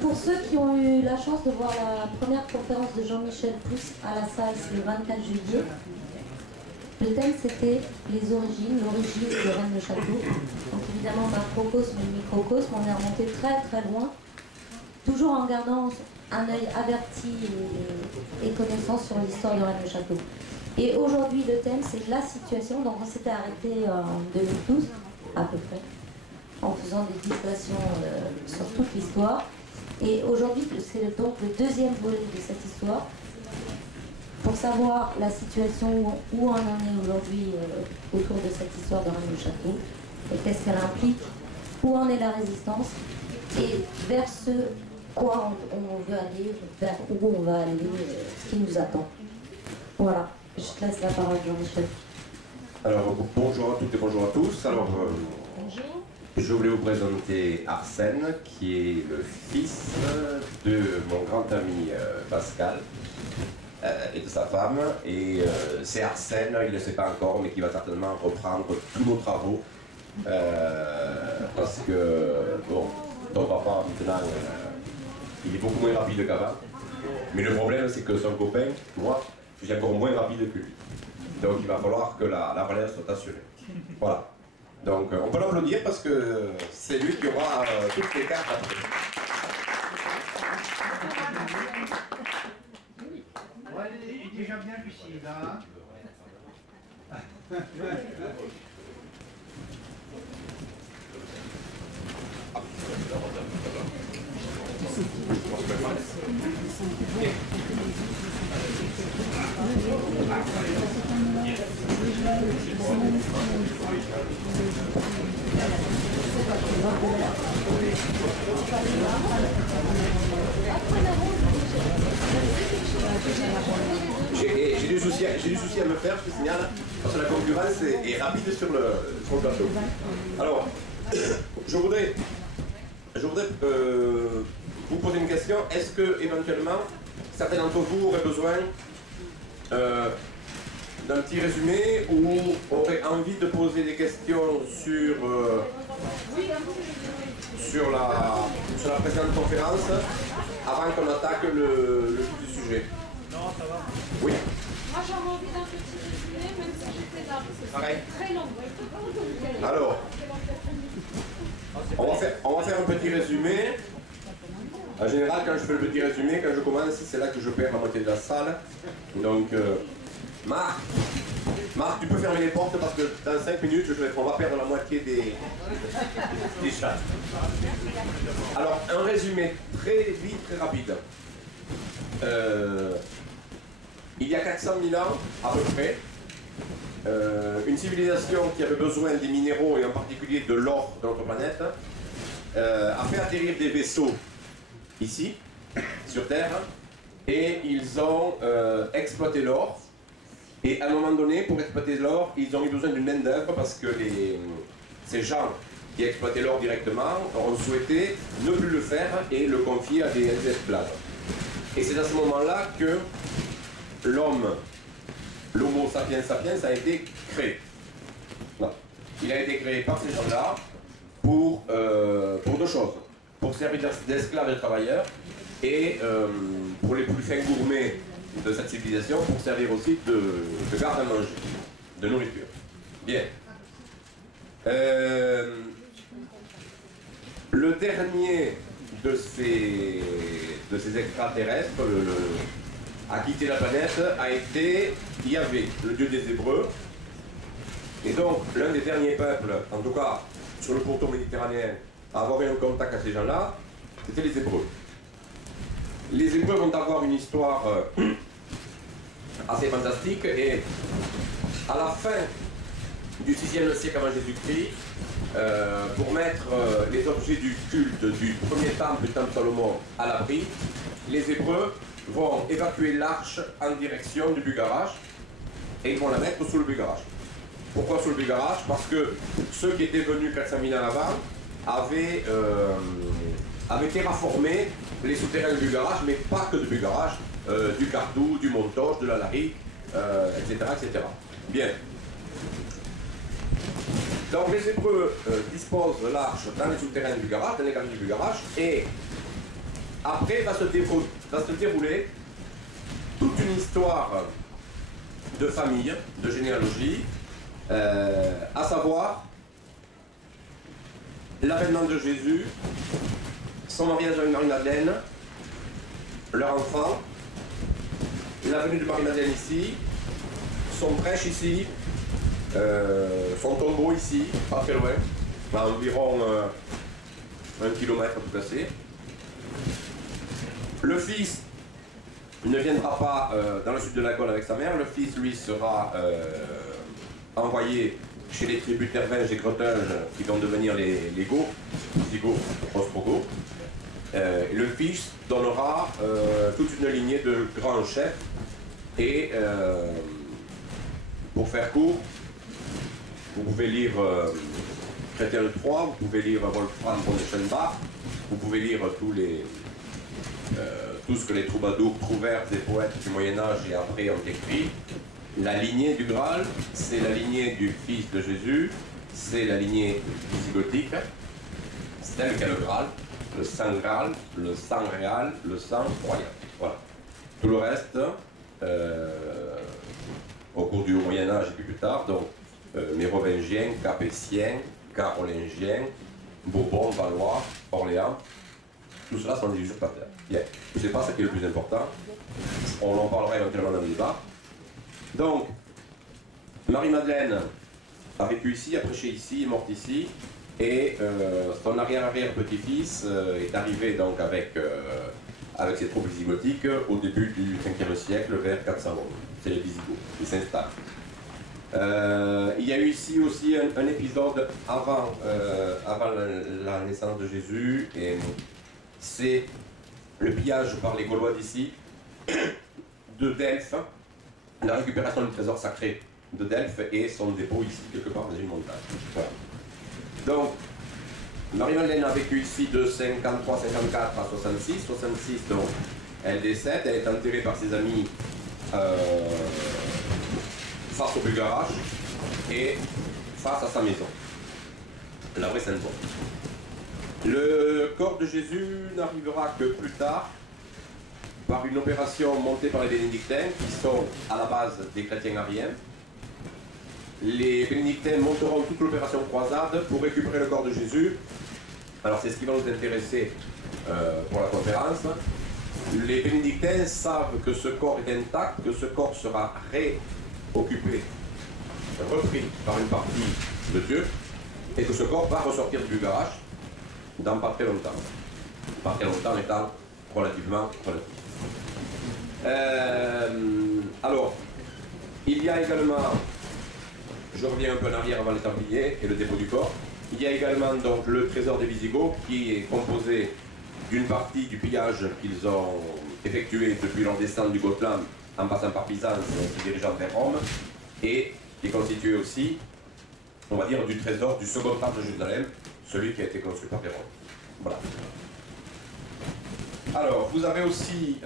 Pour ceux qui ont eu la chance de voir la première conférence de Jean-Michel Pousse à la salle le 24 juillet, le thème c'était les origines, l'origine de Rennes-le-Château. Donc évidemment macrocosme et microcosme, on est remonté très très loin, toujours en gardant un œil averti et connaissance sur l'histoire de Rennes-le-Château. Et aujourd'hui le thème c'est la situation, donc on s'était arrêté en 2012 à peu près, en faisant des digressions sur toute l'histoire. Et aujourd'hui, c'est donc le deuxième volet de cette histoire. Pour savoir la situation où on en est aujourd'hui autour de cette histoire de Rennes-le-Château, et qu'est-ce qu'elle implique, où en est la résistance, et vers ce quoi on veut aller, vers où on va aller, ce qui nous attend. Voilà, je te laisse la parole, Jean-Michel. Alors, bonjour à toutes et bonjour à tous. Alors, Bonjour. je voulais vous présenter Arsène, qui est le fils de mon grand ami Pascal et de sa femme. Et c'est Arsène, il ne le sait pas encore, mais qui va certainement reprendre tous nos travaux. Parce que, bon, ton papa, maintenant, il est beaucoup moins rapide qu'avant. Mais le problème, c'est que son copain, moi, je suis encore moins rapide que lui. Donc il va falloir que la relève soit assurée. Voilà. Donc on peut l'applaudir parce que c'est lui qui aura toutes les cartes après. Ouais, il est déjà bien lucide, hein. J'ai du souci à me faire, je te signale, parce que la concurrence est rapide sur le plateau. Alors, je voudrais vous poser une question. Est-ce que, éventuellement, certains d'entre vous auraient besoin d'un petit résumé ou auraient envie de poser des questions sur la précédente conférence avant qu'on attaque le vif du sujet? Non, ça va. Oui. Moi j'avais envie d'un petit résumé, même si j'étais là, parce que Pareil. c'est très long. Alors, on va faire un petit résumé. En général, quand je fais le petit résumé, quand je commence, c'est là que je perds la moitié de la salle. Donc, Marc, tu peux fermer les portes parce que dans 5 minutes, on va perdre la moitié des chats. Alors, un résumé très vite, très rapide. Il y a 400 000 ans, à peu près, une civilisation qui avait besoin des minéraux et en particulier de l'or de notre planète a fait atterrir des vaisseaux ici, sur Terre, et ils ont exploité l'or. Et à un moment donné, pour exploiter l'or, ils ont eu besoin d'une main-d'œuvre parce que ces gens qui exploitaient l'or directement ont souhaité ne plus le faire et le confier à des esclaves. Et c'est à ce moment-là que l'Homo sapiens sapiens a été créé. Non. Il a été créé par ces gens-là pour deux choses. Pour servir d'esclaves et de travailleurs, et pour les plus fins gourmets de cette civilisation, pour servir aussi de garde à manger, de nourriture. Bien. Le dernier de ces extraterrestres à quitter la planète a été Yahvé, le dieu des Hébreux. Et donc, l'un des derniers peuples, en tout cas sur le pourtour méditerranéen, à avoir eu un contact avec ces gens-là, c'était les Hébreux. Les Hébreux vont avoir une histoire assez fantastique, et à la fin du 6e siècle avant Jésus-Christ, pour mettre les objets du culte du premier temple, du temple Salomon, à l'abri, les Hébreux vont évacuer l'arche en direction du Bugarach et ils vont la mettre sous le Bugarach. Pourquoi sous le Bugarach? Parce que ceux qui étaient venus 400 000 ans avant avaient terraformé les souterrains du Bugarach, mais pas que du Bugarach, du Cardou, du Montoche, de la Larique, etc., etc. Bien. Donc les Hébreux disposent l'arche dans les souterrains du Bugarach, dans les galeries du Bugarach, et Après va se dérouler toute une histoire de famille, de généalogie, à savoir l'avènement de Jésus, son mariage avec Marie-Madeleine, leur enfant, la venue de Marie-Madeleine ici, son prêche ici, son tombeau ici, pas très loin, à environ 1 kilomètre tout cassé. Le fils ne viendra pas dans le sud de la Gaule avec sa mère, le fils lui sera envoyé chez les tribus Tervinges et Cretonges qui vont devenir les Goths, Visigoths, Ostrogoths. Le fils donnera toute une lignée de grands chefs et pour faire court, vous pouvez lire Chrétien de Troyes, vous pouvez lire Wolfram von Eschenbach, vous pouvez lire tout ce que les troubadours, trouvères et poètes du Moyen-Âge et après ont écrit. La lignée du Graal, c'est la lignée du fils de Jésus, c'est la lignée visigothique, c'est elle qui a le Graal, le sang Graal, le sang réal, le sang royal. Voilà. Tout le reste, au cours du Moyen-Âge et puis plus tard, donc mérovingiens, capétiens, carolingiens, Bourbon, Valois, Orléans, tout cela sont des usurpateurs. Bien. Je ne sais pas ce qui est le plus important, on en parlera éventuellement dans le débat. Donc, Marie-Madeleine a vécu ici, a prêché ici, est morte ici, et son arrière-arrière-petit-fils est arrivé donc avec ses troupes visigothiques au début du 5e siècle, vers 411. C'est les Visigoths, ils s'installent. Il y a eu ici aussi un épisode avant la naissance de Jésus, et c'est le pillage par les Gaulois d'ici de Delphes, la récupération du trésor sacré de Delphes et son dépôt ici, quelque part dans une montagne. Voilà. Donc, Marie-Madeleine a vécu ici de 53-54 à 66. 66, donc, elle décède, elle est enterrée par ses amis face au Bulgarache et face à sa maison, la vraie Sainte-Bonne. Le corps de Jésus n'arrivera que plus tard, par une opération montée par les bénédictins, qui sont à la base des chrétiens ariens. Les bénédictins monteront toute l'opération croisade pour récupérer le corps de Jésus. Alors c'est ce qui va nous intéresser pour la conférence. Les bénédictins savent que ce corps est intact, que ce corps sera réoccupé, repris par une partie de Dieu, et que ce corps va ressortir du Bulgarache dans pas très longtemps. Pas très longtemps étant relativement relatif. Alors, il y a également, je reviens un peu en arrière avant les Templiers et le dépôt du corps, il y a également donc le trésor des Visigoths qui est composé d'une partie du pillage qu'ils ont effectué depuis leur descente du Gotland en passant par Byzance en se dirigeant vers Rome, et qui est constitué aussi, on va dire, du trésor du second temple de Jérusalem, celui qui a été construit par les Romains. Voilà. Alors, vous avez aussi,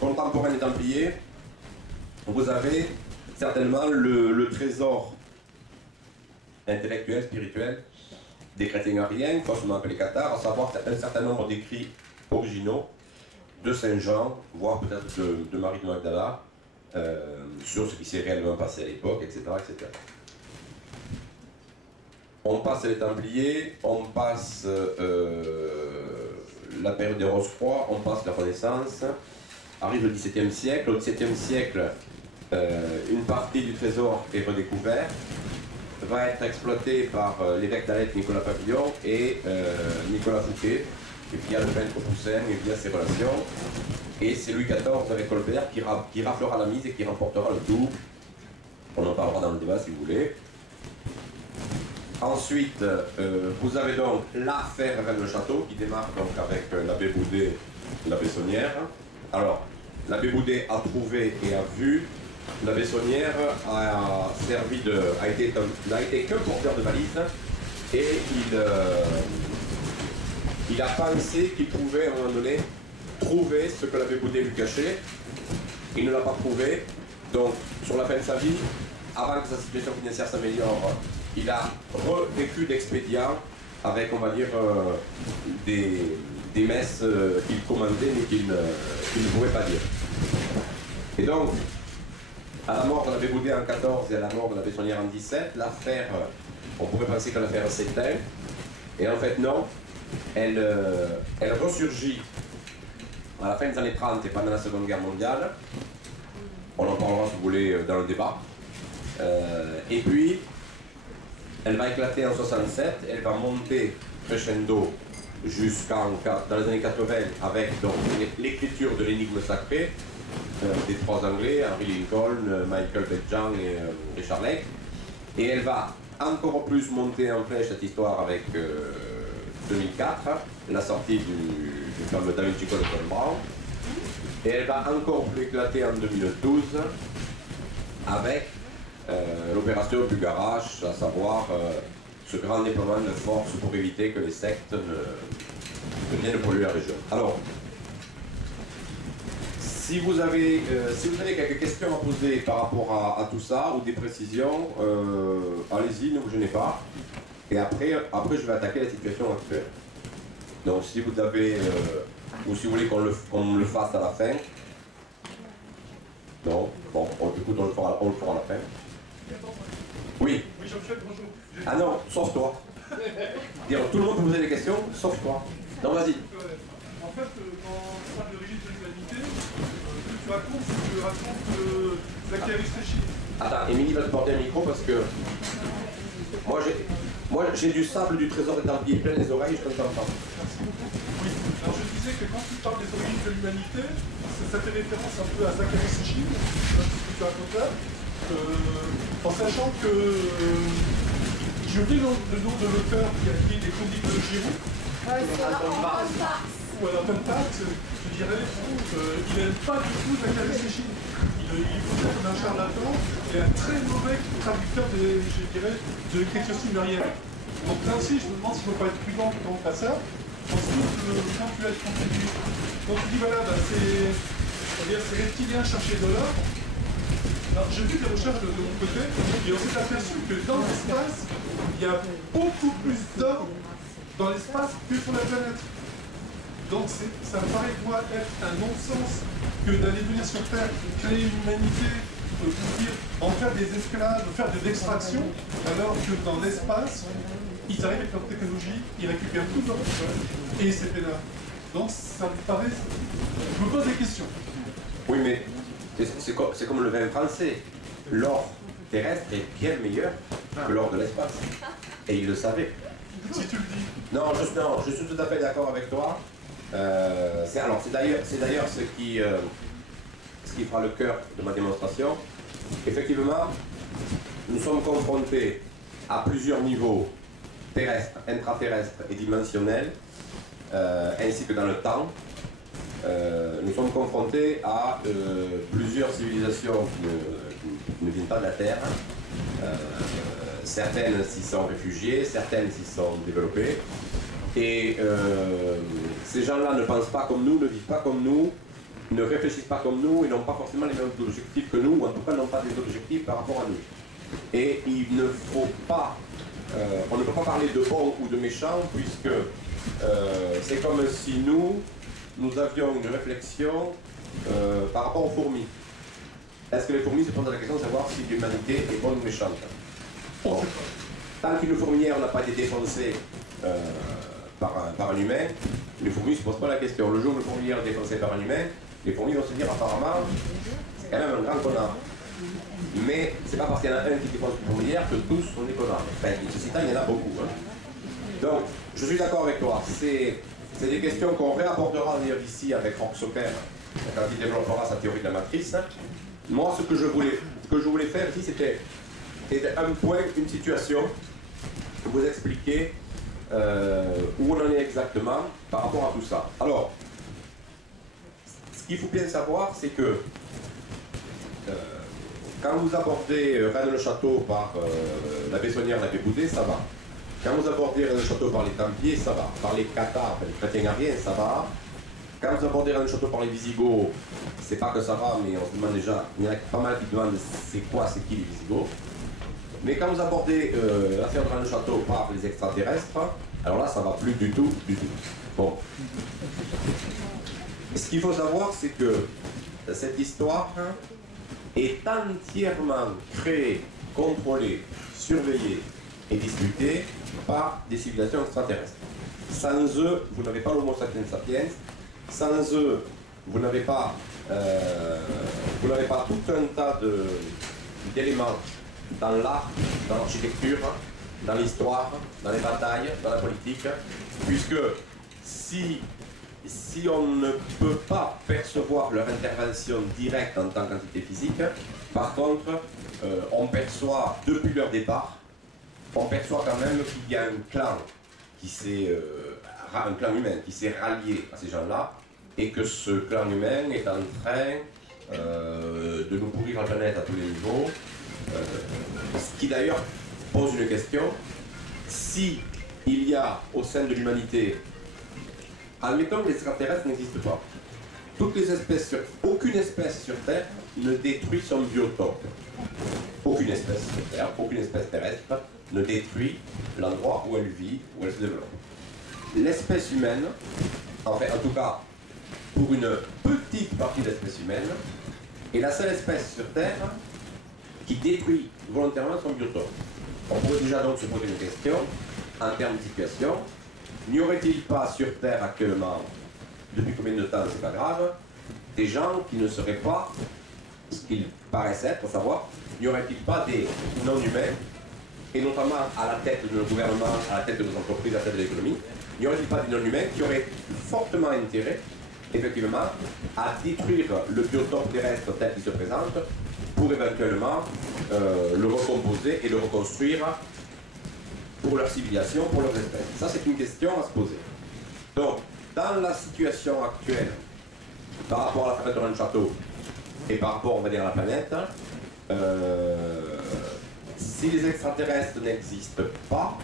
contemporain des Templiers, vous avez certainement le trésor intellectuel, spirituel des chrétiens ariens, faussement appelés cathares, à savoir un certain nombre d'écrits originaux de Saint Jean, voire peut-être de Marie de Magdala, sur ce qui s'est réellement passé à l'époque, etc., etc. On passe les Templiers, on passe la période des Rose-Croix, on passe la Renaissance, arrive le XVIIe siècle. Au XVIIe siècle, une partie du trésor est redécouverte, va être exploitée par l'évêque d'Alette Nicolas Pavillon et Nicolas Fouquet, via le peintre Poussin et via ses relations. Et c'est Louis XIV avec Colbert qui raflera la mise et qui remportera le tout. On en parlera dans le débat si vous voulez. Ensuite, vous avez donc l'affaire Rennes-le-Château qui démarre donc avec l'abbé Boudet, la Bessonnière. Alors, l'abbé Boudet a trouvé et a vu. La Bessonnière n'a été que porteur de valise et il a pensé qu'il pouvait à un moment donné trouver ce que l'abbé Boudet lui cachait. Il ne l'a pas trouvé. Donc, sur la fin de sa vie, avant que sa situation financière s'améliore, il a revécu d'expédients avec, on va dire, des des messes qu'il commandait mais qu'il ne pouvait pas dire. Et donc, à la mort de l'abbé Boudet en 14 et à la mort de l'abbé Saunière en 17, l'affaire, on pourrait penser que l'affaire s'éteint, et en fait non, elle ressurgit à la fin des années 30 et pendant la Seconde Guerre mondiale. On en parlera si vous voulez dans le débat. Et puis, elle va éclater en 67, elle va monter crescendo dans les années 80 avec donc l'écriture de l'énigme sacrée des trois Anglais, Henry Lincoln, Michael Bedjan et Richard Lake. Et elle va encore plus monter en flèche cette histoire avec 2004, la sortie du fameux Da Vinci Code de Tom Brown. Et elle va encore plus éclater en 2012 avec l'opération Bugarache, à savoir ce grand déploiement de force pour éviter que les sectes ne viennent polluer la région. Alors, si vous avez quelques questions à poser par rapport à tout ça, ou des précisions, allez-y, ne vous gênez pas. Et après, je vais attaquer la situation actuelle. Donc si vous avez, ou si vous voulez qu'on le fasse à la fin, non, bon, écoute, on le fera à la fin. Oui. Oui, Jean-Michel, bonjour. Ah non, sauf toi. Dire, tout le monde peut poser des questions, sauf toi. Non, vas-y. En fait, quand on parle d'origine de l'humanité, ce que tu racontes, c'est que tu racontes Zachary Stéchi. Attends, Émilie va te porter un micro parce que moi j'ai du sable du trésor des Templiers plein les oreilles, je t'entends pas. Oui, alors je disais que quand tu parles des origines de l'humanité, ça fait référence un peu à Zachary Stéchi, ce que tu racontes là, en sachant que j'ai oublié le nom de l'auteur qui a écrit les chroniques de Giroud. Voilà, Tom Parks, je dirais, il n'aime pas du tout Zachary Stéchi. Il est considéré comme un charlatan et un très mauvais traducteur de l'écriture sumérienne. Donc là aussi, je me demande s'il ne faut pas être prudent quand on fait ça. Ensuite, quand tu as continué, donc tu dis voilà, c'est reptilien chercher de l'or. Alors j'ai vu des recherches de mon côté et on s'est aperçu que dans l'espace, il y a beaucoup plus d'or dans l'espace que sur la planète. Donc ça me paraît doit être un non-sens que d'aller venir sur Terre, créer une humanité, pour dire, en faire des esclaves, faire des extractions, alors que dans l'espace, ils arrivent avec leur technologie, ils récupèrent tout leur et c'est pénal. Donc ça me paraît... Je me pose des questions. Oui, mais c'est comme le vin français. L'or terrestre est bien meilleur que l'or de l'espace. Et ils le savaient. Si tu le dis. Non, je suis tout à fait d'accord avec toi. C'est d'ailleurs ce qui fera le cœur de ma démonstration. Effectivement, nous sommes confrontés à plusieurs niveaux terrestres, intraterrestres et dimensionnels, ainsi que dans le temps. Nous sommes confrontés à plusieurs civilisations qui ne viennent pas de la Terre. Certaines s'y sont réfugiées, certaines s'y sont développées. Et ces gens-là ne pensent pas comme nous, ne vivent pas comme nous, ne réfléchissent pas comme nous et n'ont pas forcément les mêmes objectifs que nous, ou en tout cas n'ont pas des objectifs par rapport à nous. Et il ne faut pas, on ne peut pas parler de bon ou de méchant, puisque c'est comme si nous avions une réflexion par rapport aux fourmis. Est-ce que les fourmis se posent la question de savoir si l'humanité est bonne ou méchante? Bon. Tant qu'une fourmilière n'a pas été défoncée par un humain, les fourmis ne se posent pas la question. Le jour où une fourmilière est défoncée par un humain, les fourmis vont se dire apparemment, c'est quand même un grand connard. Mais c'est pas parce qu'il y en a un qui défonce une fourmilière que tous sont des connards. Enfin, ceci étant, il y en a beaucoup. Hein. Donc, je suis d'accord avec toi. C'est des questions qu'on réabordera d'ailleurs ici avec Rock Soper quand il développera sa théorie de la matrice. Moi, ce que je voulais faire ici, c'était un point, une situation, vous expliquer où on en est exactement par rapport à tout ça. Alors, ce qu'il faut bien savoir, c'est que quand vous abordez Rennes-le-Château par l'abbé Saunière, l'abbé Boudet, ça va. Quand vous abordez Rennes-le-Château par les Templiers, ça va. Par les Cathares, les chrétiens ariens, ça va. Quand vous abordez Rennes-le-Château par les Visigoths, c'est pas que ça va, mais on se demande déjà, il y en a pas mal qui demandent c'est quoi, c'est qui les Visigoths. Mais quand vous abordez l'affaire de Rennes-le-Château par les extraterrestres, alors là, ça va plus du tout, du tout. Bon. Ce qu'il faut savoir, c'est que cette histoire est entièrement créée, contrôlée, surveillée et disputée par des civilisations extraterrestres. Sans eux, vous n'avez pas l'Homo sapiens sapiens. Sans eux, vous n'avez pas tout un tas d'éléments dans l'art, dans l'architecture, dans l'histoire, dans les batailles, dans la politique, puisque si on ne peut pas percevoir leur intervention directe en tant qu'entité physique, par contre, on perçoit depuis leur départ, on perçoit quand même qu'il y a un clan un clan humain qui s'est rallié à ces gens-là, et que ce clan humain est en train de nous pourrir la planète à tous les niveaux, ce qui d'ailleurs pose une question. Si il y a au sein de l'humanité, admettons que les extraterrestres n'existent pas, aucune espèce sur Terre ne détruit son biotope. Aucune espèce sur Terre, aucune espèce terrestre ne détruit l'endroit où elle vit, où elle se développe. L'espèce humaine, enfin en tout cas pour une petite partie de l'espèce humaine, est la seule espèce sur Terre qui détruit volontairement son biotope. On pourrait déjà donc se poser une question en termes de situation. N'y aurait-il pas sur Terre actuellement, depuis combien de temps, c'est pas grave, des gens qui ne seraient pas ce qu'ils paraissent être, pour savoir, n'y aurait-il pas des non-humains, et notamment à la tête de nos gouvernements, à la tête de nos entreprises, à la tête de l'économie, n'y aurait-il pas des non-humains qui auraient fortement intérêt, effectivement, à détruire le biotope terrestre tel qu'il se présente, pour éventuellement le recomposer et le reconstruire pour leur civilisation, pour leurs espèces. Ça, c'est une question à se poser. Donc, dans la situation actuelle, par rapport à la fête de Rennes-Château et par rapport, on va dire, à la planète, si les extraterrestres n'existent pas,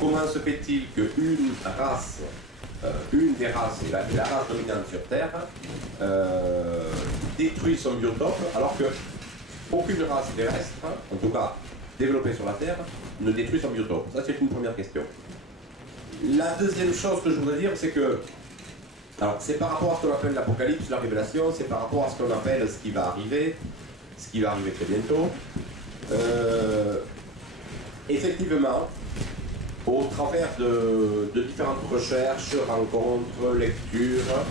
comment se fait-il qu'une race, une des races, la race dominante sur Terre, détruit son biotope alors que aucune race terrestre, en tout cas développée sur la Terre, ne détruit son biotope? Ça, c'est une première question. La deuxième chose que je voudrais dire, c'est que, alors, c'est par rapport à ce qu'on appelle l'Apocalypse, la révélation, c'est par rapport à ce qu'on appelle ce qui va arriver très bientôt. Effectivement, au travers de différentes recherches, rencontres, lectures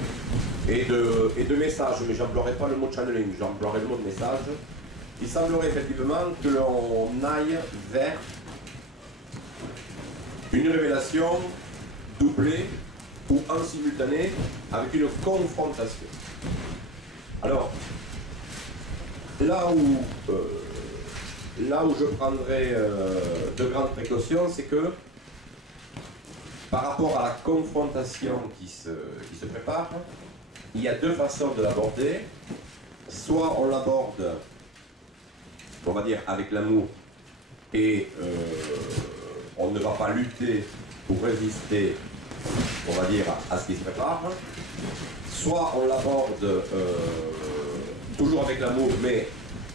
et de messages, mais j'emploierai pas le mot channeling, j'emploierai le mot de message, il semblerait effectivement que l'on aille vers une révélation doublée ou en simultané avec une confrontation. Alors, là où je prendrai de grandes précautions, c'est que par rapport à la confrontation qui se prépare, il y a deux façons de l'aborder. Soit on l'aborde, on va dire, avec l'amour, et on ne va pas lutter pour résister, on va dire, à ce qui se prépare. Soit on l'aborde toujours avec l'amour, mais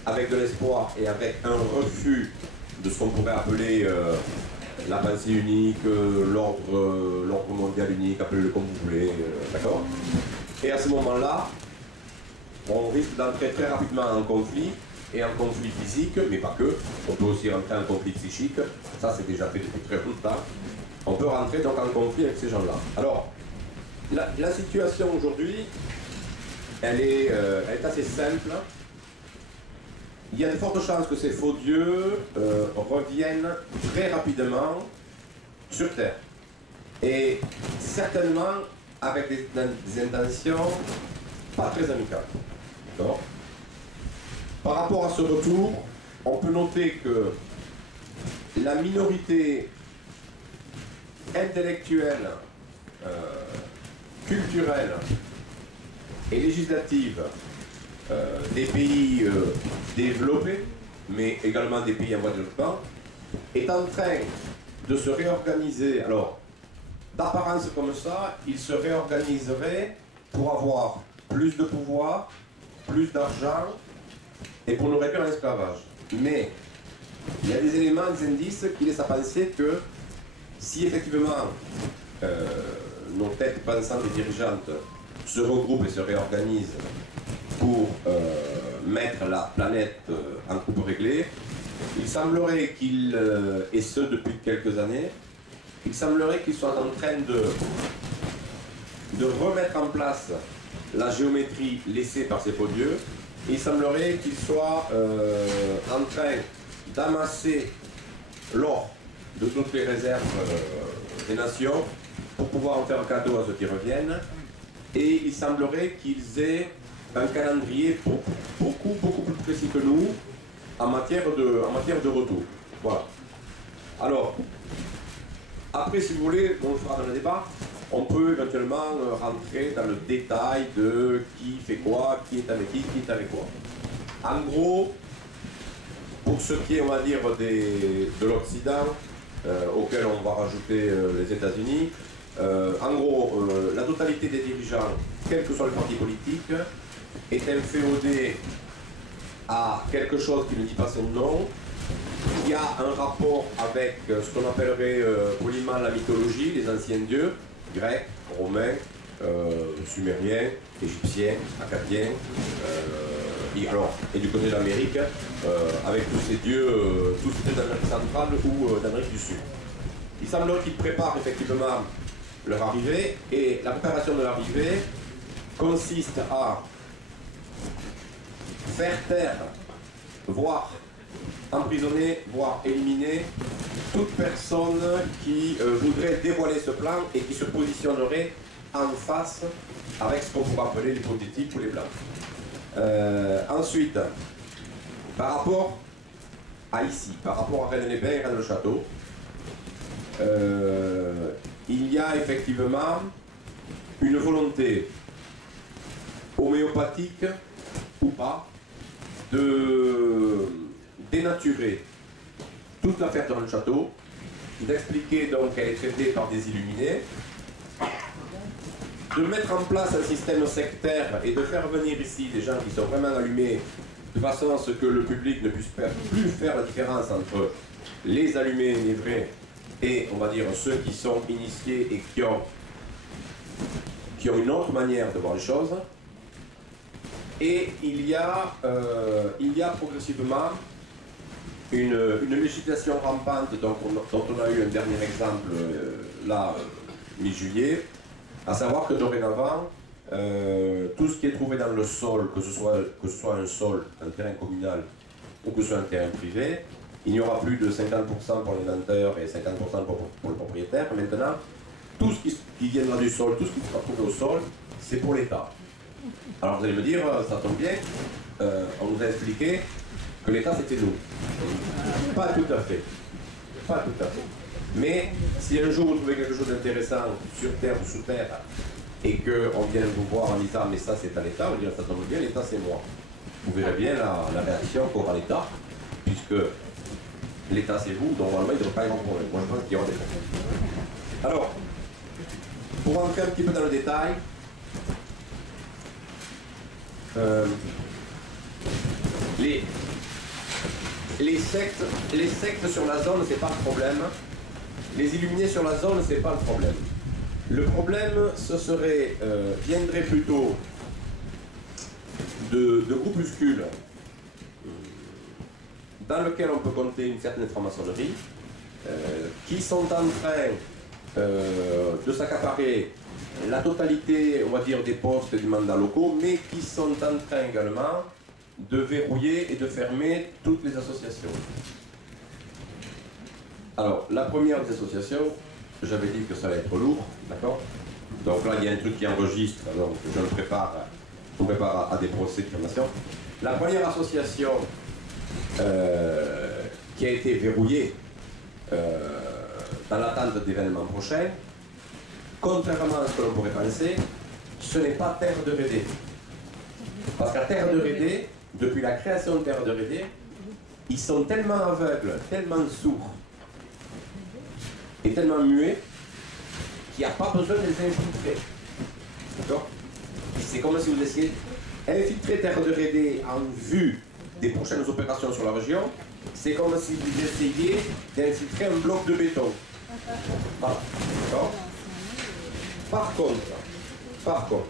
avec de l'espoir et avec un refus de ce qu'on pourrait appeler la pensée unique, l'ordre mondial unique, appelez-le comme vous voulez, d'accord? Et à ce moment-là, on risque d'entrer très rapidement en conflit, et en conflit physique, mais pas que. On peut aussi rentrer en conflit psychique, ça c'est déjà fait depuis très longtemps. On peut rentrer donc en conflit avec ces gens-là. Alors, la situation aujourd'hui, elle est assez simple. Il y a de fortes chances que ces faux dieux reviennent très rapidement sur Terre. Et certainement avec des intentions pas très amicales. D'accord ? Par rapport à ce retour, on peut noter que la minorité intellectuelle, culturelle et législative des pays développés, mais également des pays en voie de développement, est en train de se réorganiser. Alors, d'apparence comme ça, ils se réorganiseraient pour avoir plus de pouvoir, plus d'argent, et pour nous réduire l'esclavage. Mais il y a des éléments, des indices qui laissent à penser que si effectivement nos têtes pensantes et dirigeantes se regroupent et se réorganisent pour mettre la planète en coupe réglée, il semblerait qu'il, et ce depuis quelques années, il semblerait qu'ils soient en train de remettre en place la géométrie laissée par ces faux dieux. Il semblerait qu'ils soient en train d'amasser l'or de toutes les réserves des nations pour pouvoir en faire un cadeau à ceux qui reviennent. Et il semblerait qu'ils aient un calendrier beaucoup plus précis que nous en matière de retour. Voilà. Alors, après, si vous voulez, on le fera dans le débat, on peut éventuellement rentrer dans le détail de qui fait quoi, qui est avec qui est avec quoi. En gros, pour ce qui est, on va dire, de l'Occident, auquel on va rajouter les États-Unis, en gros, la totalité des dirigeants, quel que soit le parti politique, est inféodée à quelque chose qui ne dit pas son nom, qui a un rapport avec ce qu'on appellerait poliment la mythologie, les anciens dieux, grecs, romains, sumériens, égyptiens, acadiens, et du côté de l'Amérique, avec tous ces dieux d'Amérique centrale ou d'Amérique du Sud. Il semblerait qu'ils préparent effectivement leur arrivée, et la préparation de l'arrivée consiste à faire taire, voire emprisonner, voire éliminer toute personne qui voudrait dévoiler ce plan et qui se positionnerait en face avec ce qu'on pourrait appeler les politiques ou les blancs. Ensuite, par rapport à ici, par rapport à Rennes-les-Bains et Rennes-le-Château, il y a effectivement une volonté homéopathique ou pas de dénaturer toute l'affaire dans le château, d'expliquer donc qu'elle est traitée par des illuminés, de mettre en place un système sectaire et de faire venir ici des gens qui sont vraiment allumés de façon à ce que le public ne puisse plus faire la différence entre les allumés, les vrais, et on va dire ceux qui sont initiés et qui ont une autre manière de voir les choses. Et il y a progressivement une législation rampante dont on a eu un dernier exemple mi-juillet, à savoir que dorénavant, tout ce qui est trouvé dans le sol, que ce soit un sol, un terrain communal ou que ce soit un terrain privé, il n'y aura plus de 50% pour l'inventeur et 50% pour le propriétaire. Maintenant, tout ce qui viendra du sol, tout ce qui sera trouvé au sol, c'est pour l'État. Alors vous allez me dire, ça tombe bien, on nous a expliqué que l'État c'était nous. Pas tout à fait. Pas tout à fait. Mais si un jour vous trouvez quelque chose d'intéressant sur terre ou sous terre et qu'on vient vous voir en disant mais ça c'est à l'État, vous direz ça tombe bien, l'État c'est moi. Vous verrez bien la réaction qu'aura l'État, puisque l'État c'est vous, donc normalement il ne devrait pas y avoir de problème. Moi je pense qu'il y aura des problèmes. Alors, pour entrer un petit peu dans le détail, les sectes sur la zone, c'est pas le problème. Les illuminés sur la zone, c'est pas le problème. Le problème, ce serait, viendrait plutôt de groupuscules dans lesquels on peut compter une certaine franc-maçonnerie, qui sont en train de s'accaparer la totalité, on va dire, des postes et des mandats locaux, mais qui sont en train également de verrouiller et de fermer toutes les associations. Alors, la première des associations, j'avais dit que ça allait être lourd, d'accord? Donc là, il y a un truc qui enregistre, donc je me prépare à des procès de diffamation. La première association qui a été verrouillée dans l'attente d'événements prochains, contrairement à ce que l'on pourrait penser, ce n'est pas Terre de Rédé. Parce qu'à Terre de Rédé, depuis la création de Terre de Rédé, ils sont tellement aveugles, tellement sourds et tellement muets qu'il n'y a pas besoin de les infiltrer. D'accord? C'est comme si vous essayez d'infiltrer Terre de Rédé en vue des prochaines opérations sur la région. C'est comme si vous essayiez d'infiltrer un bloc de béton. Voilà. D'accord? Par contre,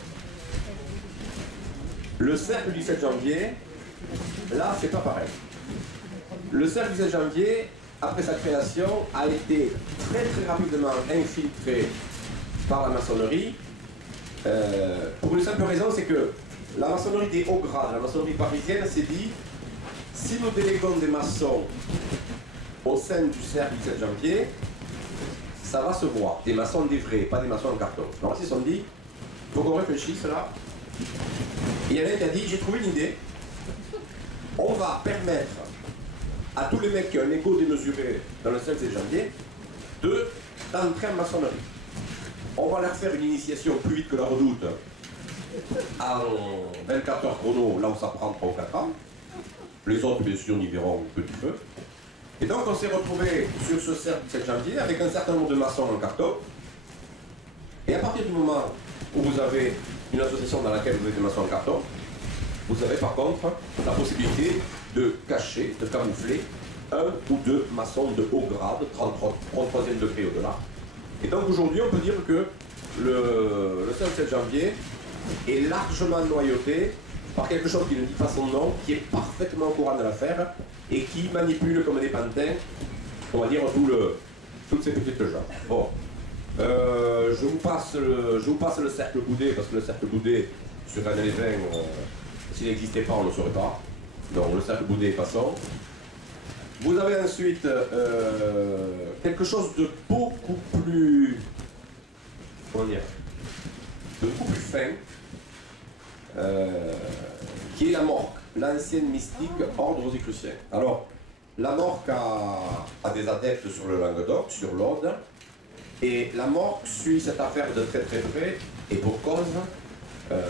le cercle du 7 janvier, là, c'est pas pareil. Le cercle du 7 janvier, après sa création, a été très très rapidement infiltré par la maçonnerie, pour une simple raison, c'est que la maçonnerie des hauts grades, la maçonnerie parisienne s'est dit, si nous déléguons des maçons au sein du cercle du 7 janvier, ça va se voir. Des maçons des vrais, pas des maçons en carton. Alors ils se sont dit, il faut qu'on réfléchisse là. Et il y en a un qui a dit, j'ai trouvé une idée. On va permettre à tous les mecs qui ont un égo démesuré dans le 7 janvier d'entrer en maçonnerie. On va leur faire une initiation plus vite que la redoute en 24 heures chrono, là où ça prend 3 ou 4 ans. Les autres, bien sûr, n'y verront que du feu. Et donc, on s'est retrouvé sur ce cercle du 7 janvier avec un certain nombre de maçons en carton. Et à partir du moment où vous avez une association dans laquelle vous avez des maçons en carton, vous avez par contre la possibilité de cacher, de camoufler un ou deux maçons de haut grade, 33e degré au-delà. Et donc aujourd'hui, on peut dire que le 7 janvier est largement noyauté par quelque chose qui ne dit pas son nom, qui est parfaitement au courant de l'affaire et qui manipule comme des pantins, on va dire, toutes ces petites gens. Bon, je vous passe le cercle Boudet, parce que le cercle Boudet, sur Année 20, s'il n'existait pas, on ne le saurait pas. Donc le cercle Boudet, passons. Vous avez ensuite quelque chose de beaucoup plus, comment dire, de beaucoup plus fin, qui est la Morque, l'ancienne mystique ordre rosicrucien. Alors, la Morque a des adeptes sur le Languedoc, sur l'Aude, et la Morque suit cette affaire de très très près, et pour cause,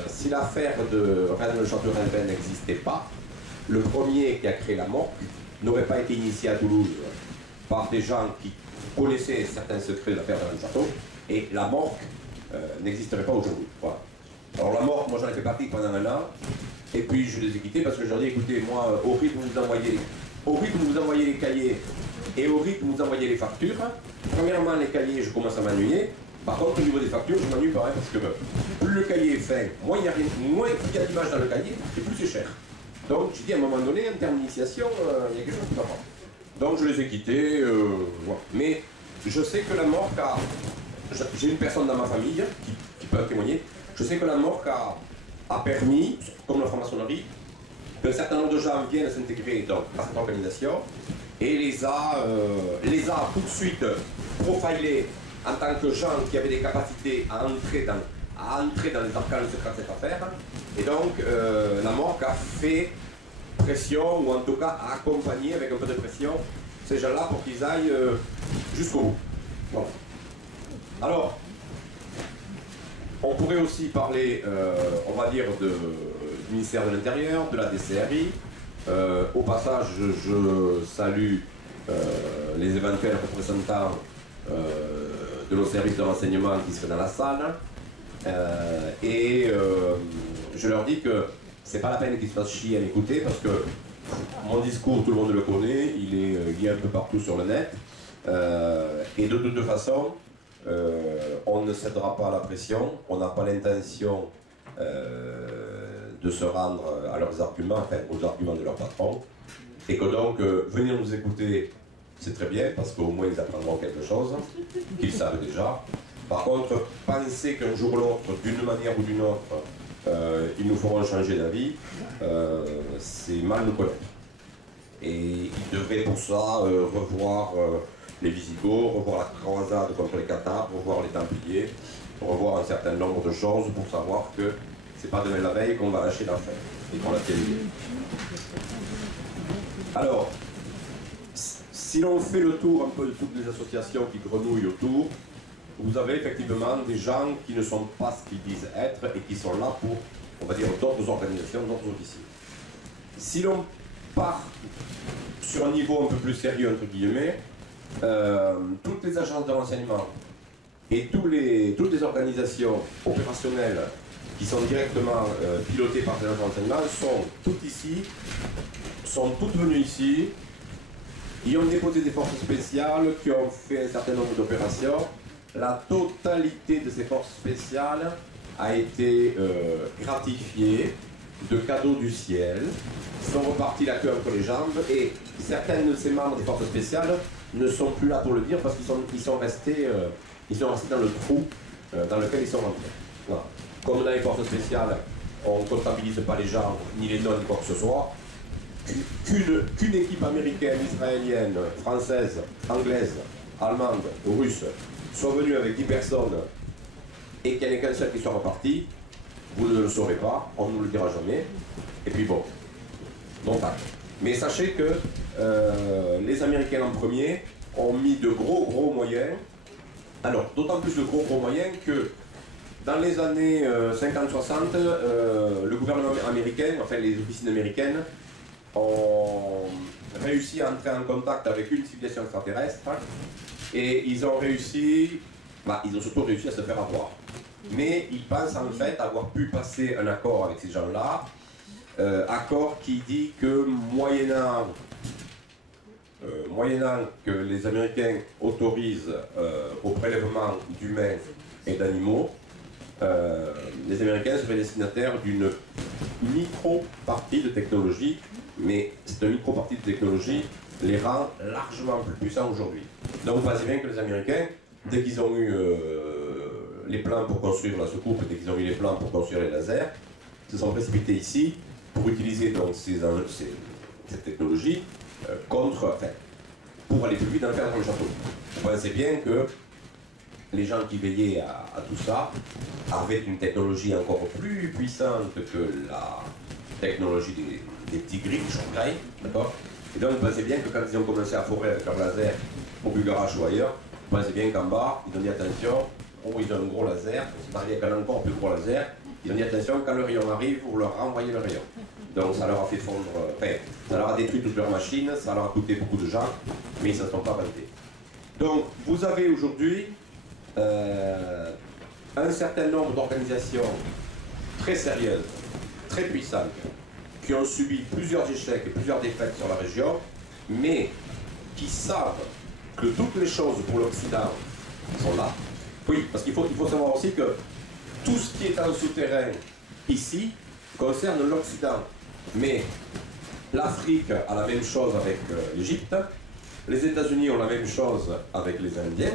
si l'affaire de Rennes-le-Château-Rennes n'existait pas, le premier qui a créé la Morque n'aurait pas été initié à Toulouse par des gens qui connaissaient certains secrets de l'affaire de Rennes-le-Château, et la Morque n'existerait pas aujourd'hui. Voilà. Alors la Morque, moi j'en ai fait partie pendant un an, et puis je les ai quittés parce que je leur dis, écoutez, moi, au rythme où vous envoyez les cahiers et au rythme où vous envoyez les factures, premièrement les cahiers, je commence à m'ennuyer. Par contre, au niveau des factures, je m'ennuie pareil parce que plus le cahier est fin, moins il y a d'images dans le cahier, et plus c'est cher. Donc j'ai dit à un moment donné, en termes d'initiation, il y a quelque chose qui va pas. Donc je les ai quittés, voilà. Mais je sais que la Morque a... J'ai une personne dans ma famille qui peut témoigner. Je sais que la Morque a permis, comme la franc-maçonnerie, qu'un certain nombre de gens viennent s'intégrer à cette organisation et les a tout de suite profilés en tant que gens qui avaient des capacités à entrer dans les arcanes secrets de cette affaire. Et donc, la Morque a fait pression, ou en tout cas a accompagné avec un peu de pression ces gens-là pour qu'ils aillent jusqu'au bout. Voilà. Alors, on pourrait aussi parler, on va dire, du ministère de l'Intérieur, de la DCRI. Au passage, je salue les éventuels représentants de nos services de renseignement qui seraient dans la salle. Je leur dis que c'est pas la peine qu'ils se fassent chier à m'écouter parce que mon discours, tout le monde le connaît, il est un peu partout sur le net. Et de toute façon, on ne cédera pas à la pression, on n'a pas l'intention de se rendre à leurs arguments, enfin aux arguments de leur patron, et que donc venir nous écouter, c'est très bien, parce qu'au moins ils apprendront quelque chose, qu'ils savent déjà. Par contre, penser qu'un jour ou l'autre, d'une manière ou d'une autre, ils nous feront changer d'avis, c'est mal nous connaître. Et ils devraient pour ça revoir les Visigoths, revoir la croisade contre les Cathares, revoir les Templiers, revoir un certain nombre de choses pour savoir que c'est pas demain la veille qu'on va lâcher l'affaire et qu'on la tienne. Alors, si l'on fait le tour un peu de toutes les associations qui grenouillent autour, vous avez effectivement des gens qui ne sont pas ce qu'ils disent être et qui sont là pour, on va dire, d'autres organisations, d'autres officiers. Si l'on part sur un niveau un peu plus sérieux, entre guillemets, toutes les agences de renseignement et toutes les organisations opérationnelles qui sont directement pilotées par des agences de renseignement sont toutes ici, sont toutes venues ici, y ont déposé des forces spéciales qui ont fait un certain nombre d'opérations. la totalité de ces forces spéciales a été gratifiée de cadeaux du ciel, sont repartis la queue entre les jambes, et certains de ces membres des forces spéciales ne sont plus là pour le dire parce qu'ils sont restés dans le trou dans lequel ils sont rentrés. Voilà. Comme dans les forces spéciales, on ne comptabilise pas les gens, ni les noms, ni quoi que ce soit. Qu'une équipe américaine, israélienne, française, anglaise, allemande, russe soit venue avec 10 personnes et qu'il n'y en ait qu'un seul qui soit reparti, vous ne le saurez pas, on ne nous le dira jamais. Et puis bon, non pas. Mais sachez que les Américains en premier ont mis de gros moyens. Alors, d'autant plus de gros moyens que dans les années 50-60, le gouvernement américain, enfin les officines américaines, ont réussi à entrer en contact avec une civilisation extraterrestre et ils ont surtout réussi à se faire avoir. Mais ils pensent en fait avoir pu passer un accord avec ces gens-là, accord qui dit que moyennant que les Américains autorisent au prélèvement d'humains et d'animaux, les Américains seraient destinataires d'une micro-partie de technologie, mais cette micro-partie de technologie les rend largement plus puissants aujourd'hui. Donc vous pensez bien que les Américains, dès qu'ils ont eu les plans pour construire la soucoupe, dès qu'ils ont eu les plans pour construire les lasers, se sont précipités ici pour utiliser donc cette technologie pour aller plus vite dans le cadre du château. Vous pensez bien que les gens qui veillaient à tout ça avaient une technologie encore plus puissante que la technologie des petits grilles de Shanghai, d'accord? Et donc vous pensez bien que quand ils ont commencé à forer avec leur laser au Bulgarache ou ailleurs, vous pensez bien qu'en bas, ils ont dit attention, ils ont un gros laser, on s'est marié avec un encore plus gros laser, ils ont dit attention, quand le rayon arrive, vous leur renvoyez le rayon. Donc ça leur a fait fondre, ça leur a détruit toute leur machine, ça leur a coûté beaucoup de gens, mais ils ne se sont pas vantés. Donc vous avez aujourd'hui un certain nombre d'organisations très sérieuses, très puissantes, qui ont subi plusieurs échecs et plusieurs défaites sur la région, mais qui savent que toutes les choses pour l'Occident sont là. Oui, parce qu'il faut savoir aussi que tout ce qui est en souterrain ici concerne l'Occident. Mais l'Afrique a la même chose avec l'Égypte, les États-Unis ont la même chose avec les Indiens,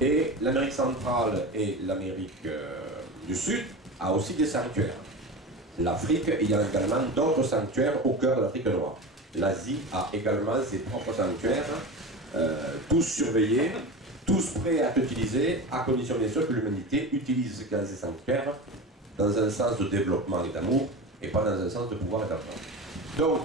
et l'Amérique centrale et l'Amérique du Sud a aussi des sanctuaires. L'Afrique, il y a également d'autres sanctuaires au cœur de l'Afrique noire. L'Asie a également ses propres sanctuaires, tous surveillés, tous prêts à être utilisés, à condition bien sûr que l'humanité utilise ces sanctuaires dans un sens de développement et d'amour, et pas dans un sens de pouvoir et d'argent. Donc,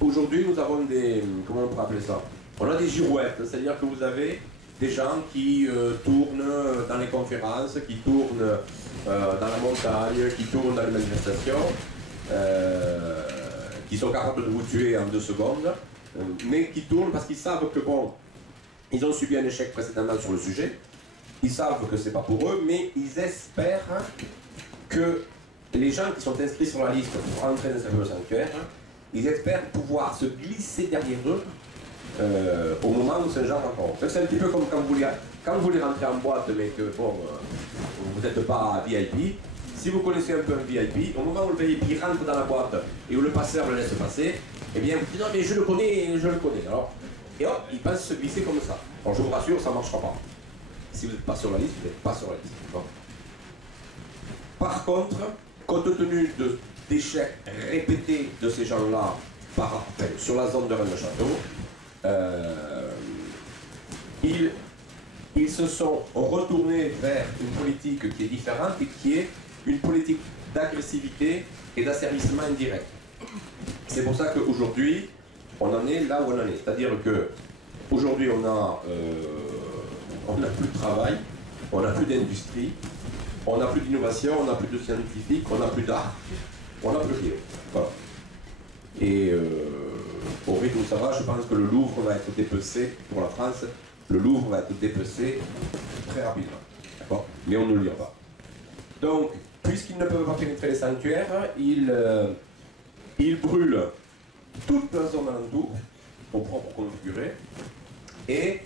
aujourd'hui, nous avons des... comment on peut appeler ça? On a des girouettes, c'est-à-dire que vous avez des gens qui tournent dans les conférences, qui tournent dans la montagne, qui tournent dans les manifestations, qui sont capables de vous tuer en 2 secondes, mais qui tournent parce qu'ils savent que, bon, ils ont subi un échec précédemment sur le sujet, ils savent que c'est pas pour eux, mais ils espèrent que les gens qui sont inscrits sur la liste pour rentrer dans ce fameux sanctuaire, ils espèrent pouvoir se glisser derrière eux au moment où Saint-Jean rencontre. C'est un petit peu comme quand vous voulez rentrer en boîte, mais que bon, vous n'êtes pas VIP. Si vous connaissez un peu un VIP, au moment où le VIP rentre dans la boîte et où le passeur le laisse passer, eh bien vous dites non mais je le connais. Alors, et hop, il pense se glisser comme ça. Alors je vous rassure, ça ne marchera pas. Si vous n'êtes pas sur la liste, vous n'êtes pas sur la liste. Bon. Par contre, compte tenu d'échecs répétés de ces gens-là sur la zone de Rennes-le-Château, ils se sont retournés vers une politique qui est différente et qui est une politique d'agressivité et d'asservissement indirect. C'est pour ça qu'aujourd'hui, on en est là où on en est. C'est-à-dire qu'aujourd'hui, on n'a plus de travail, on n'a plus d'industrie, on n'a plus d'innovation, on n'a plus de scientifique, on n'a plus d'art, on n'a plus rien. Voilà. Et au rythme où ça va, je pense que le Louvre va être dépecé pour la France. Le Louvre va être dépecé très rapidement. D'accord ? Mais on ne le lira pas. Donc, puisqu'ils ne peuvent pas pénétrer les sanctuaires, ils brûlent toute la zone alentour, au propre configuré, et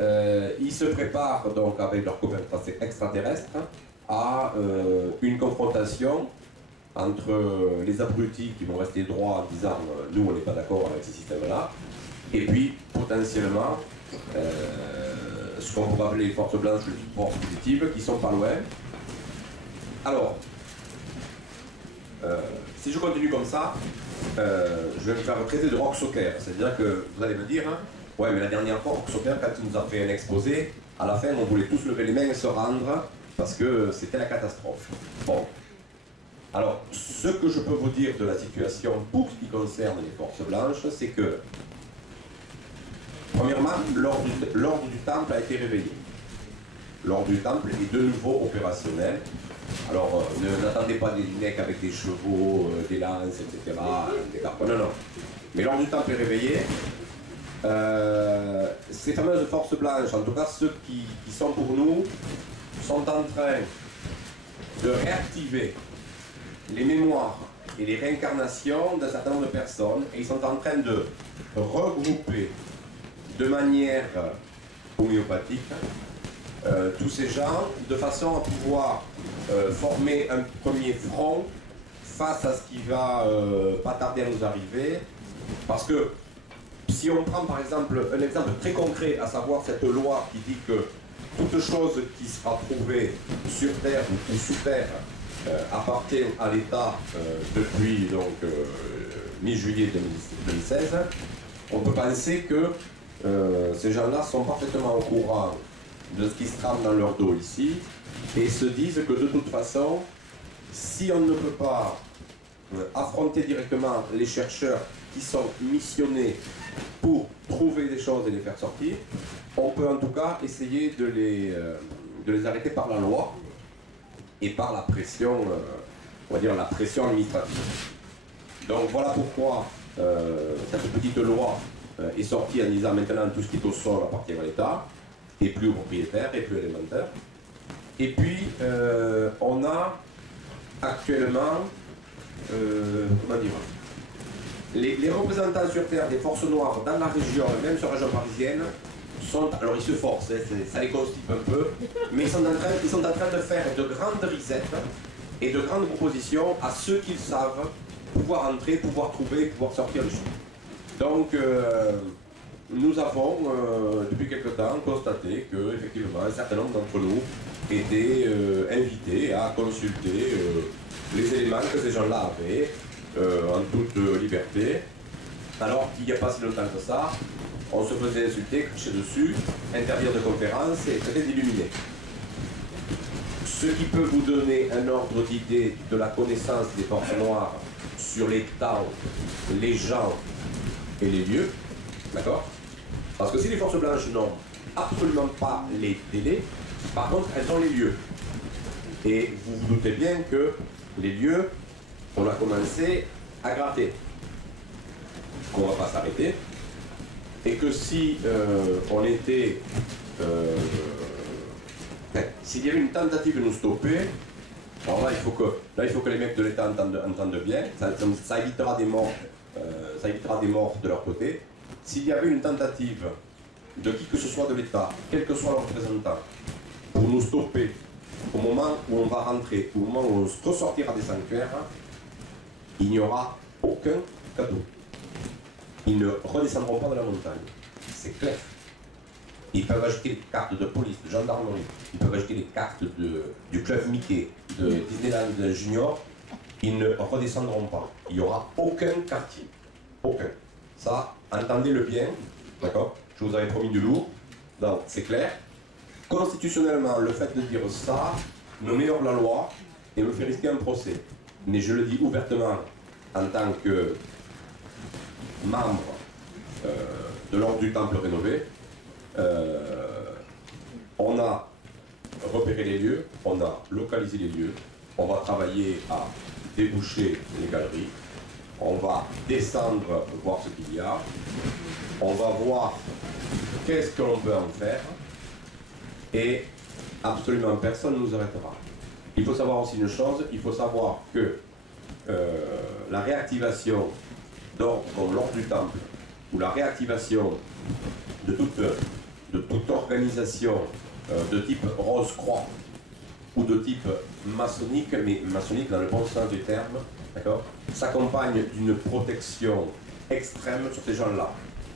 ils se préparent donc avec leurs copains extraterrestres à une confrontation entre les abrutis qui vont rester droits en disant nous on n'est pas d'accord avec ce système-là, et puis potentiellement ce qu'on pourrait appeler les forces blanches, les forces positives, qui sont pas loin. Alors, si je continue comme ça, je vais me faire traiter de rock soccer, c'est-à-dire que vous allez me dire, hein, ouais mais la dernière fois rock soccer, quand il nous a fait un exposé, à la fin on voulait tous lever les mains et se rendre parce que c'était la catastrophe. Bon. Alors, ce que je peux vous dire de la situation pour ce qui concerne les forces blanches, c'est que, premièrement, l'ordre du temple a été réveillé. L'ordre du temple est de nouveau opérationnel. Alors, n'attendez pas des mecs avec des chevaux, des lances, etc., des carpons, non, non. Mais l'ordre du temple est réveillé. Ces fameuses forces blanches, en tout cas ceux qui sont pour nous, sont en train de réactiver les mémoires et les réincarnations d'un certain nombre de personnes, et ils sont en train de regrouper de manière homéopathique tous ces gens de façon à pouvoir former un premier front face à ce qui va pas tarder à nous arriver, parce que si on prend par exemple un exemple très concret, à savoir cette loi qui dit que toute chose qui sera trouvée sur Terre ou sous Terre appartient à l'État depuis donc mi-juillet 2016, on peut penser que ces gens-là sont parfaitement au courant de ce qui se trame dans leur dos ici et se disent que de toute façon, si on ne peut pas affronter directement les chercheurs qui sont missionnés pour trouver des choses et les faire sortir, on peut en tout cas essayer de les arrêter par la loi et par la pression, on va dire la pression administrative. Donc voilà pourquoi cette petite loi est sortie en disant maintenant tout ce qui est au sol appartient à l'État, et plus aux propriétaires, et plus élémentaires. Et puis on a actuellement, comment dire, les représentants sur Terre des forces noires dans la région, même sur la région parisienne, alors ils se forcent, ça les constipe un peu, mais ils sont en train de faire de grandes risettes et de grandes propositions à ceux qu'ils savent pouvoir entrer, pouvoir trouver, pouvoir sortir les choses. Donc nous avons depuis quelque temps constaté que effectivement un certain nombre d'entre nous étaient invités à consulter les éléments que ces gens-là avaient en toute liberté, alors qu'il n'y a pas si longtemps que ça, on se faisait insulter, cracher dessus, interdire de conférences et traiter d'illuminés. Ce qui peut vous donner un ordre d'idée de la connaissance des forces noires sur les temps, les gens et les lieux, d'accord? Parce que si les forces blanches n'ont absolument pas les délais, par contre elles ont les lieux. Et vous vous doutez bien que les lieux, on a commencé à gratter, qu'on ne va pas s'arrêter. Et que si on était, s'il y avait une tentative de nous stopper, alors là il faut que les mecs de l'État entendent bien, ça évitera des morts, de leur côté. S'il y avait une tentative de qui que ce soit de l'État, quel que soit leur représentant, pour nous stopper au moment où on va rentrer, au moment où on ressortira des sanctuaires, il n'y aura aucun cadeau. Ils ne redescendront pas de la montagne. C'est clair. Ils peuvent acheter des cartes de police, de gendarmerie, ils peuvent acheter des cartes du club Mickey, de Disneyland Junior. Ils ne redescendront pas. Il n'y aura aucun quartier. Aucun. Ça, entendez-le bien. D'accord? Je vous avais promis du lourd. Donc, c'est clair. Constitutionnellement, le fait de dire ça me met hors la loi et me fait risquer un procès. Mais je le dis ouvertement en tant que membre de l'ordre du temple rénové, on a repéré les lieux, on a localisé les lieux, on va travailler à déboucher les galeries, on va descendre voir ce qu'il y a, on va voir qu'est-ce que l'on peut en faire, et absolument personne ne nous arrêtera. Il faut savoir aussi une chose, il faut savoir que la réactivation d'ordre comme l'ordre du temple, ou la réactivation de toute de toute organisation de type Rose-Croix ou de type maçonnique, mais maçonnique dans le bon sens du terme, d'accord, s'accompagne d'une protection extrême sur ces gens-là.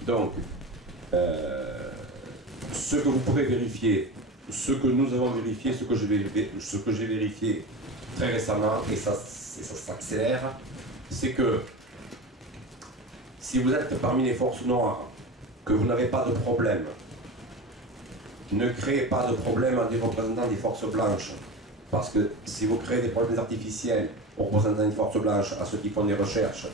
Donc, ce que vous pourrez vérifier, ce que nous avons vérifié, ce que j'ai vérifié très récemment, et ça s'accélère, c'est que si vous êtes parmi les forces noires, que vous n'avez pas de problème, ne créez pas de problème à des représentants des forces blanches. Parce que si vous créez des problèmes artificiels aux représentants des forces blanches, à ceux qui font des recherches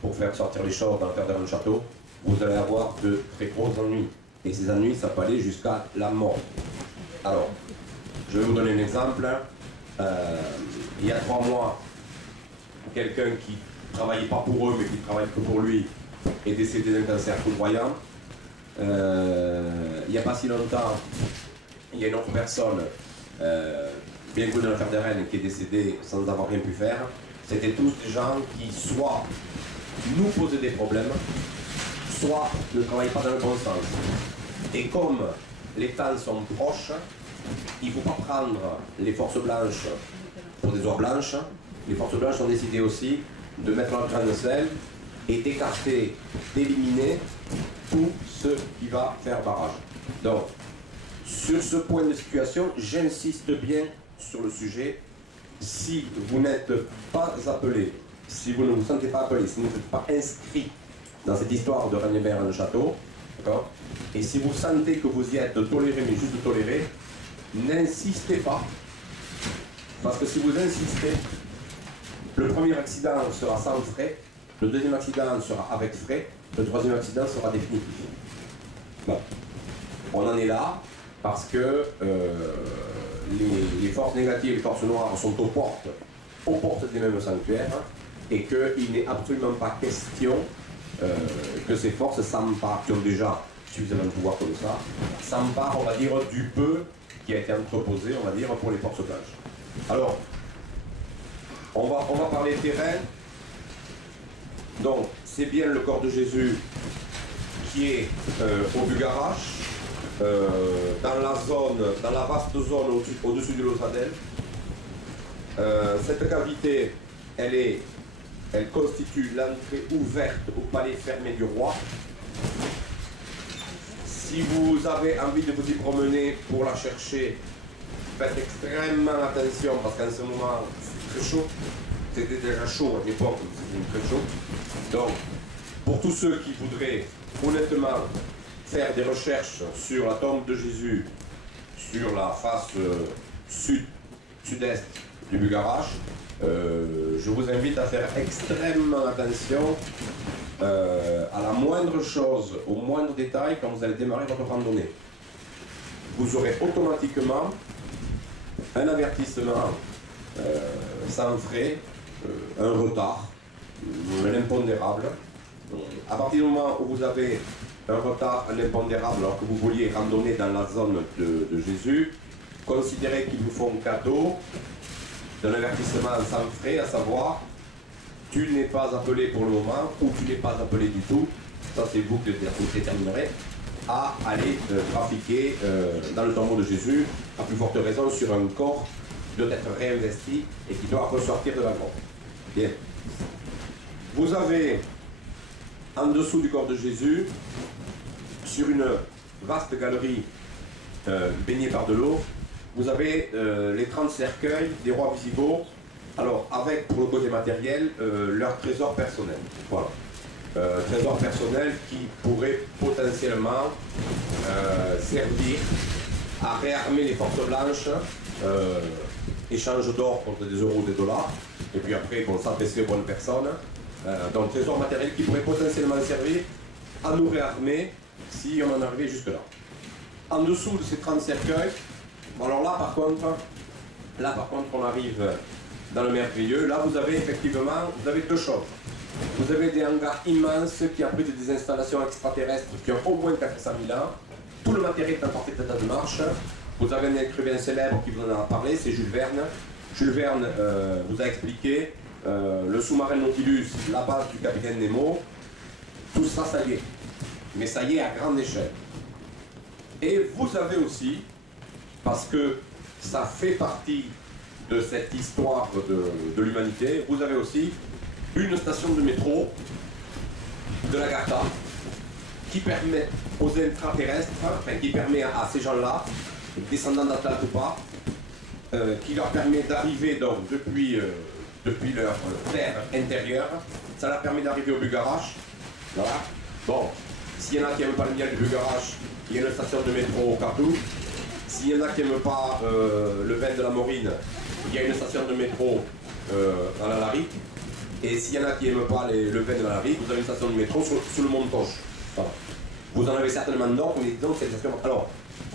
pour faire sortir les choses dans l'affaire d'un château, vous allez avoir de très gros ennuis. Et ces ennuis, ça peut aller jusqu'à la mort. Alors, je vais vous donner un exemple. Il y a 3 mois, quelqu'un qui ne travaillait pas pour eux, mais qui travaille que pour lui, est décédé d'un cancer foudroyant. Il n'y a pas si longtemps, il y a une autre personne, bien connue de l'affaire des Rennes, qui est décédée sans avoir rien pu faire. C'était tous des gens qui soit nous posaient des problèmes, soit ne travaillaient pas dans le bon sens. Et comme les temps sont proches, il ne faut pas prendre les forces blanches pour des oies blanches. Les forces blanches ont décidé aussi de mettre leur grain de sel et d'écarter, d'éliminer tout ce qui va faire barrage. Donc, sur ce point de situation, j'insiste bien sur le sujet. Si vous n'êtes pas appelé, si vous ne vous sentez pas appelé, si vous n'êtes pas inscrit dans cette histoire de Rennes-Berne-Château, d'accord, et si vous sentez que vous y êtes toléré, mais juste toléré, n'insistez pas. Parce que si vous insistez, le premier accident sera sans frais, le deuxième accident sera avec frais, le troisième accident sera définitif. Bon. On en est là parce que les forces négatives, les forces noires sont aux portes des mêmes sanctuaires, et qu'il n'est absolument pas question que ces forces s'emparent, qui ont déjà suffisamment de pouvoir comme ça, s'emparent, on va dire, du peu qui a été entreposé, on va dire, pour les forces blanches. Alors, on va parler terrain. Donc, c'est bien le corps de Jésus qui est au Bugarache, dans la vaste zone au-dessus du Lausadel. Cette cavité, elle constitue l'entrée ouverte au palais fermé du roi. Si vous avez envie de vous y promener pour la chercher, faites extrêmement attention parce qu'en ce moment, c'est très chaud. C'était déjà chaud à l'époque, c'était très chaud. Donc, pour tous ceux qui voudraient honnêtement faire des recherches sur la tombe de Jésus, sur la face sud-est du Bugarache, je vous invite à faire extrêmement attention à la moindre chose, au moindre détail quand vous allez démarrer votre randonnée. Vous aurez automatiquement un avertissement sans frais, un retard, un impondérable. À partir du moment où vous avez un retard, un impondérable, alors que vous vouliez randonner dans la zone de Jésus, considérez qu'ils vous font cadeau d'un avertissement sans frais, à savoir, tu n'es pas appelé pour le moment, ou tu n'es pas appelé du tout, ça c'est vous qui déterminerez, à aller trafiquer dans le tombeau de Jésus, à plus forte raison sur un corps qui doit être réinvesti et qui doit ressortir de la grotte. Bien. Vous avez, en dessous du corps de Jésus, sur une vaste galerie baignée par de l'eau, vous avez les 30 cercueils des rois visigoths, alors avec, pour le côté matériel, leur trésor personnel. Voilà. Trésor personnel qui pourrait potentiellement servir à réarmer les forces blanches, échange d'or contre des euros ou des dollars, et puis après, bon, s'adresser aux bonnes personnes. Donc, trésor matériel qui pourrait potentiellement servir à nous réarmer si on en arrivait jusque-là. En dessous de ces 30 cercueils, bon, alors là par contre, on arrive dans le merveilleux. Là, vous avez effectivement, deux choses. Vous avez des hangars immenses qui abritent des installations extraterrestres qui ont au moins 400 000 ans. Tout le matériel est en parfait état de marche. Vous avez un écrivain célèbre qui vous en a parlé, c'est Jules Verne. Jules Verne vous a expliqué le sous-marin Nautilus, la base du capitaine Nemo. Tout ça, ça y est. Mais ça y est à grande échelle. Et vous avez aussi, parce que ça fait partie de cette histoire de l'humanité, vous avez aussi une station de métro de la Garta qui permet aux extraterrestres, enfin qui permet à ces gens-là, descendants d'Atlante ou pas, qui leur permet d'arriver donc depuis leur terre intérieure, ça leur permet d'arriver au Bugarach. Voilà. Bon, s'il y en a qui n'aiment pas le miel du Bugarach, il y a une station de métro au Cardoux. S'il y en a qui n'aiment pas le vin de la Morine, il y a une station de métro à la Larique. Et s'il y en a qui n'aiment pas le vin de la Larique, vous avez une station de métro sous le Montoche. Voilà. Vous en avez certainement d'autres, mais donc c'est exactement. Alors,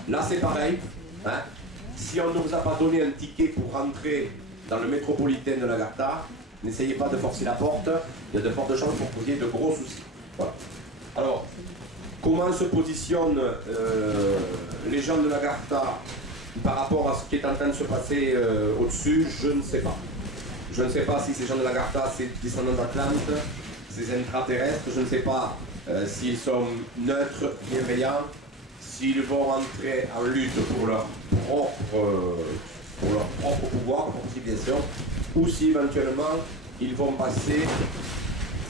là c'est pareil. Hein. Si on ne vous a pas donné un ticket pour rentrer dans le métropolitain de la Garta, n'essayez pas de forcer la porte, il y a de fortes chances pour que vous ayez de gros soucis. Voilà. Alors, comment se positionnent les gens de la Garta par rapport à ce qui est en train de se passer au-dessus, je ne sais pas. Je ne sais pas si ces gens de la Garta, c'est descendants d'Atlante, ces extraterrestres, je ne sais pas s'ils sont neutres, bienveillants, s'ils vont entrer en lutte pour leur propre pouvoir, leur propre civilisation, ou si éventuellement ils vont passer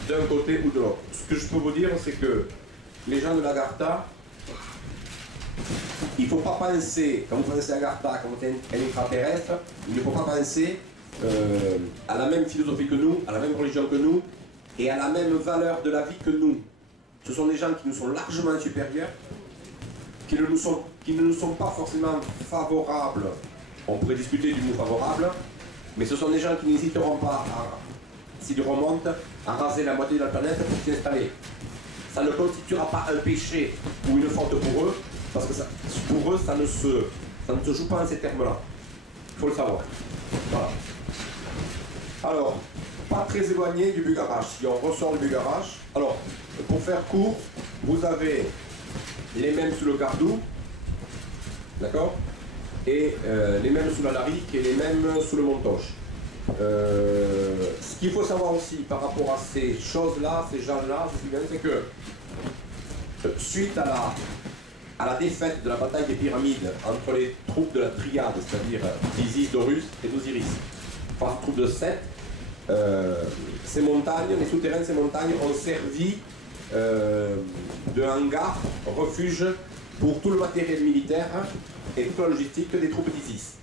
d'un côté ou de l'autre. Ce que je peux vous dire, c'est que les gens de la Garta, il ne faut pas penser, quand vous pensez à Garta, quand vous êtes un extraterrestre, il ne faut pas penser à la même philosophie que nous, à la même religion que nous, et à la même valeur de la vie que nous. Ce sont des gens qui nous sont largement supérieurs, qui ne nous sont pas forcément favorables. On pourrait discuter du mot favorable, mais ce sont des gens qui n'hésiteront pas, s'ils remontent, à raser la moitié de la planète pour s'y installer. Ça ne constituera pas un péché ou une faute pour eux, parce que pour eux, ça ne se joue pas en ces termes-là. Il faut le savoir. Voilà. Alors, pas très éloigné du Bugarach. Si on ressort du Bugarach, alors, pour faire court, vous avez les mêmes sous le Cardoux, d'accord, et les mêmes sous la Larique et les mêmes sous le Montoche. Ce qu'il faut savoir aussi par rapport à ces choses-là, ces gens-là, c'est que suite à la défaite de la bataille des pyramides entre les troupes de la Triade, c'est-à-dire d'Isis, d'Horus et d'Osiris, face aux troupes de Seth, ces montagnes, les souterrains de ces montagnes ont servi de hangar, refuge pour tout le matériel militaire et toute la logistique des troupes d'Isis.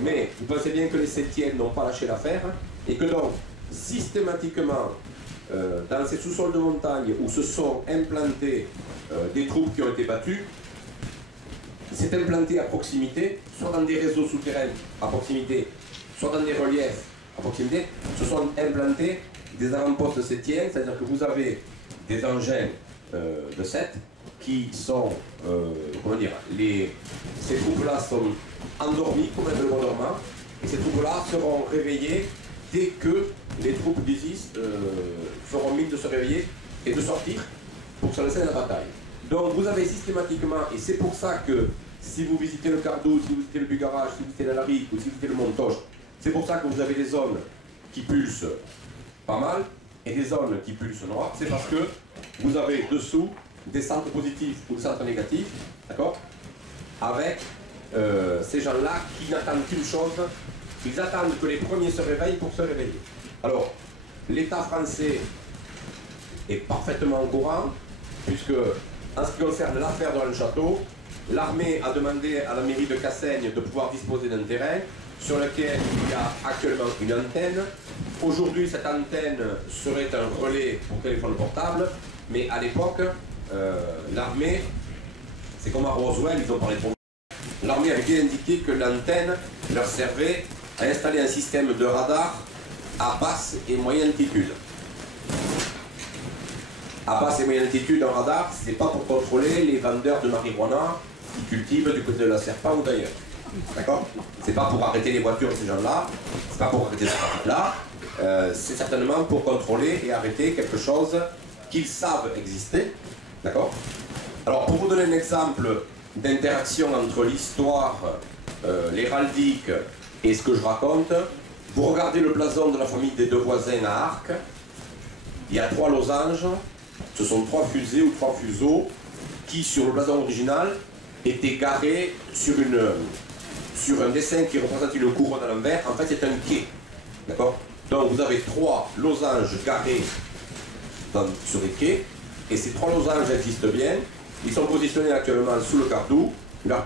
Mais vous pensez bien que les Settiennes n'ont pas lâché l'affaire et que donc, systématiquement, dans ces sous-sols de montagne où se sont implantées des troupes qui ont été battues, c'est implanté à proximité, soit dans des réseaux souterrains à proximité, soit dans des reliefs à proximité, se sont implantés des avant-postes settiens, c'est-à-dire que vous avez des engins de Seth qui sont, comment dire, ces troupes-là sont endormies, complètement dormant, et ces troupes-là seront réveillées dès que les troupes d'Isis feront mine de se réveiller et de sortir pour se lancer dans la bataille. Donc vous avez systématiquement, et c'est pour ça que si vous visitez le Cardoux, si vous visitez le Bugarach, si vous visitez la Larique ou si vous visitez le Montoche, c'est pour ça que vous avez des zones qui pulsent pas mal et des zones qui pulsent noir, c'est parce que vous avez dessous des centres positifs ou des centres négatifs, d'accord, avec ces gens-là qui n'attendent qu'une chose, ils attendent que les premiers se réveillent pour se réveiller. Alors, l'État français est parfaitement au courant, puisque en ce qui concerne l'affaire de Château, l'armée a demandé à la mairie de Cassaigne de pouvoir disposer d'un terrain sur lequel il y a actuellement une antenne. Aujourd'hui, cette antenne serait un relais pour téléphone portable, mais à l'époque, l'armée, c'est comme à Roswell, ils ont parlé pour l'armée avait bien indiqué que l'antenne leur servait à installer un système de radar à basse et moyenne altitude. À basse et moyenne altitude, un radar, c'est pas pour contrôler les vendeurs de marijuana qui cultivent du côté de la Serpa ou d'ailleurs. D'accord? C'est pas pour arrêter les voitures de ces gens-là, c'est pas pour arrêter ce trafic-là, c'est certainement pour contrôler et arrêter quelque chose qu'ils savent exister. D'accord? Alors, pour vous donner un exemple d'interaction entre l'histoire, l'héraldique et ce que je raconte, vous regardez le blason de la famille des deux voisins à Arques, il y a 3 losanges, ce sont 3 fusées ou 3 fuseaux qui, sur le blason original, était garé sur un dessin qui représente une couronne à l'envers. En fait, c'est un quai. D'accord? Donc, vous avez 3 losanges garés sur les quais. Et ces 3 losanges existent bien. Ils sont positionnés actuellement sous le Cardou. Leurs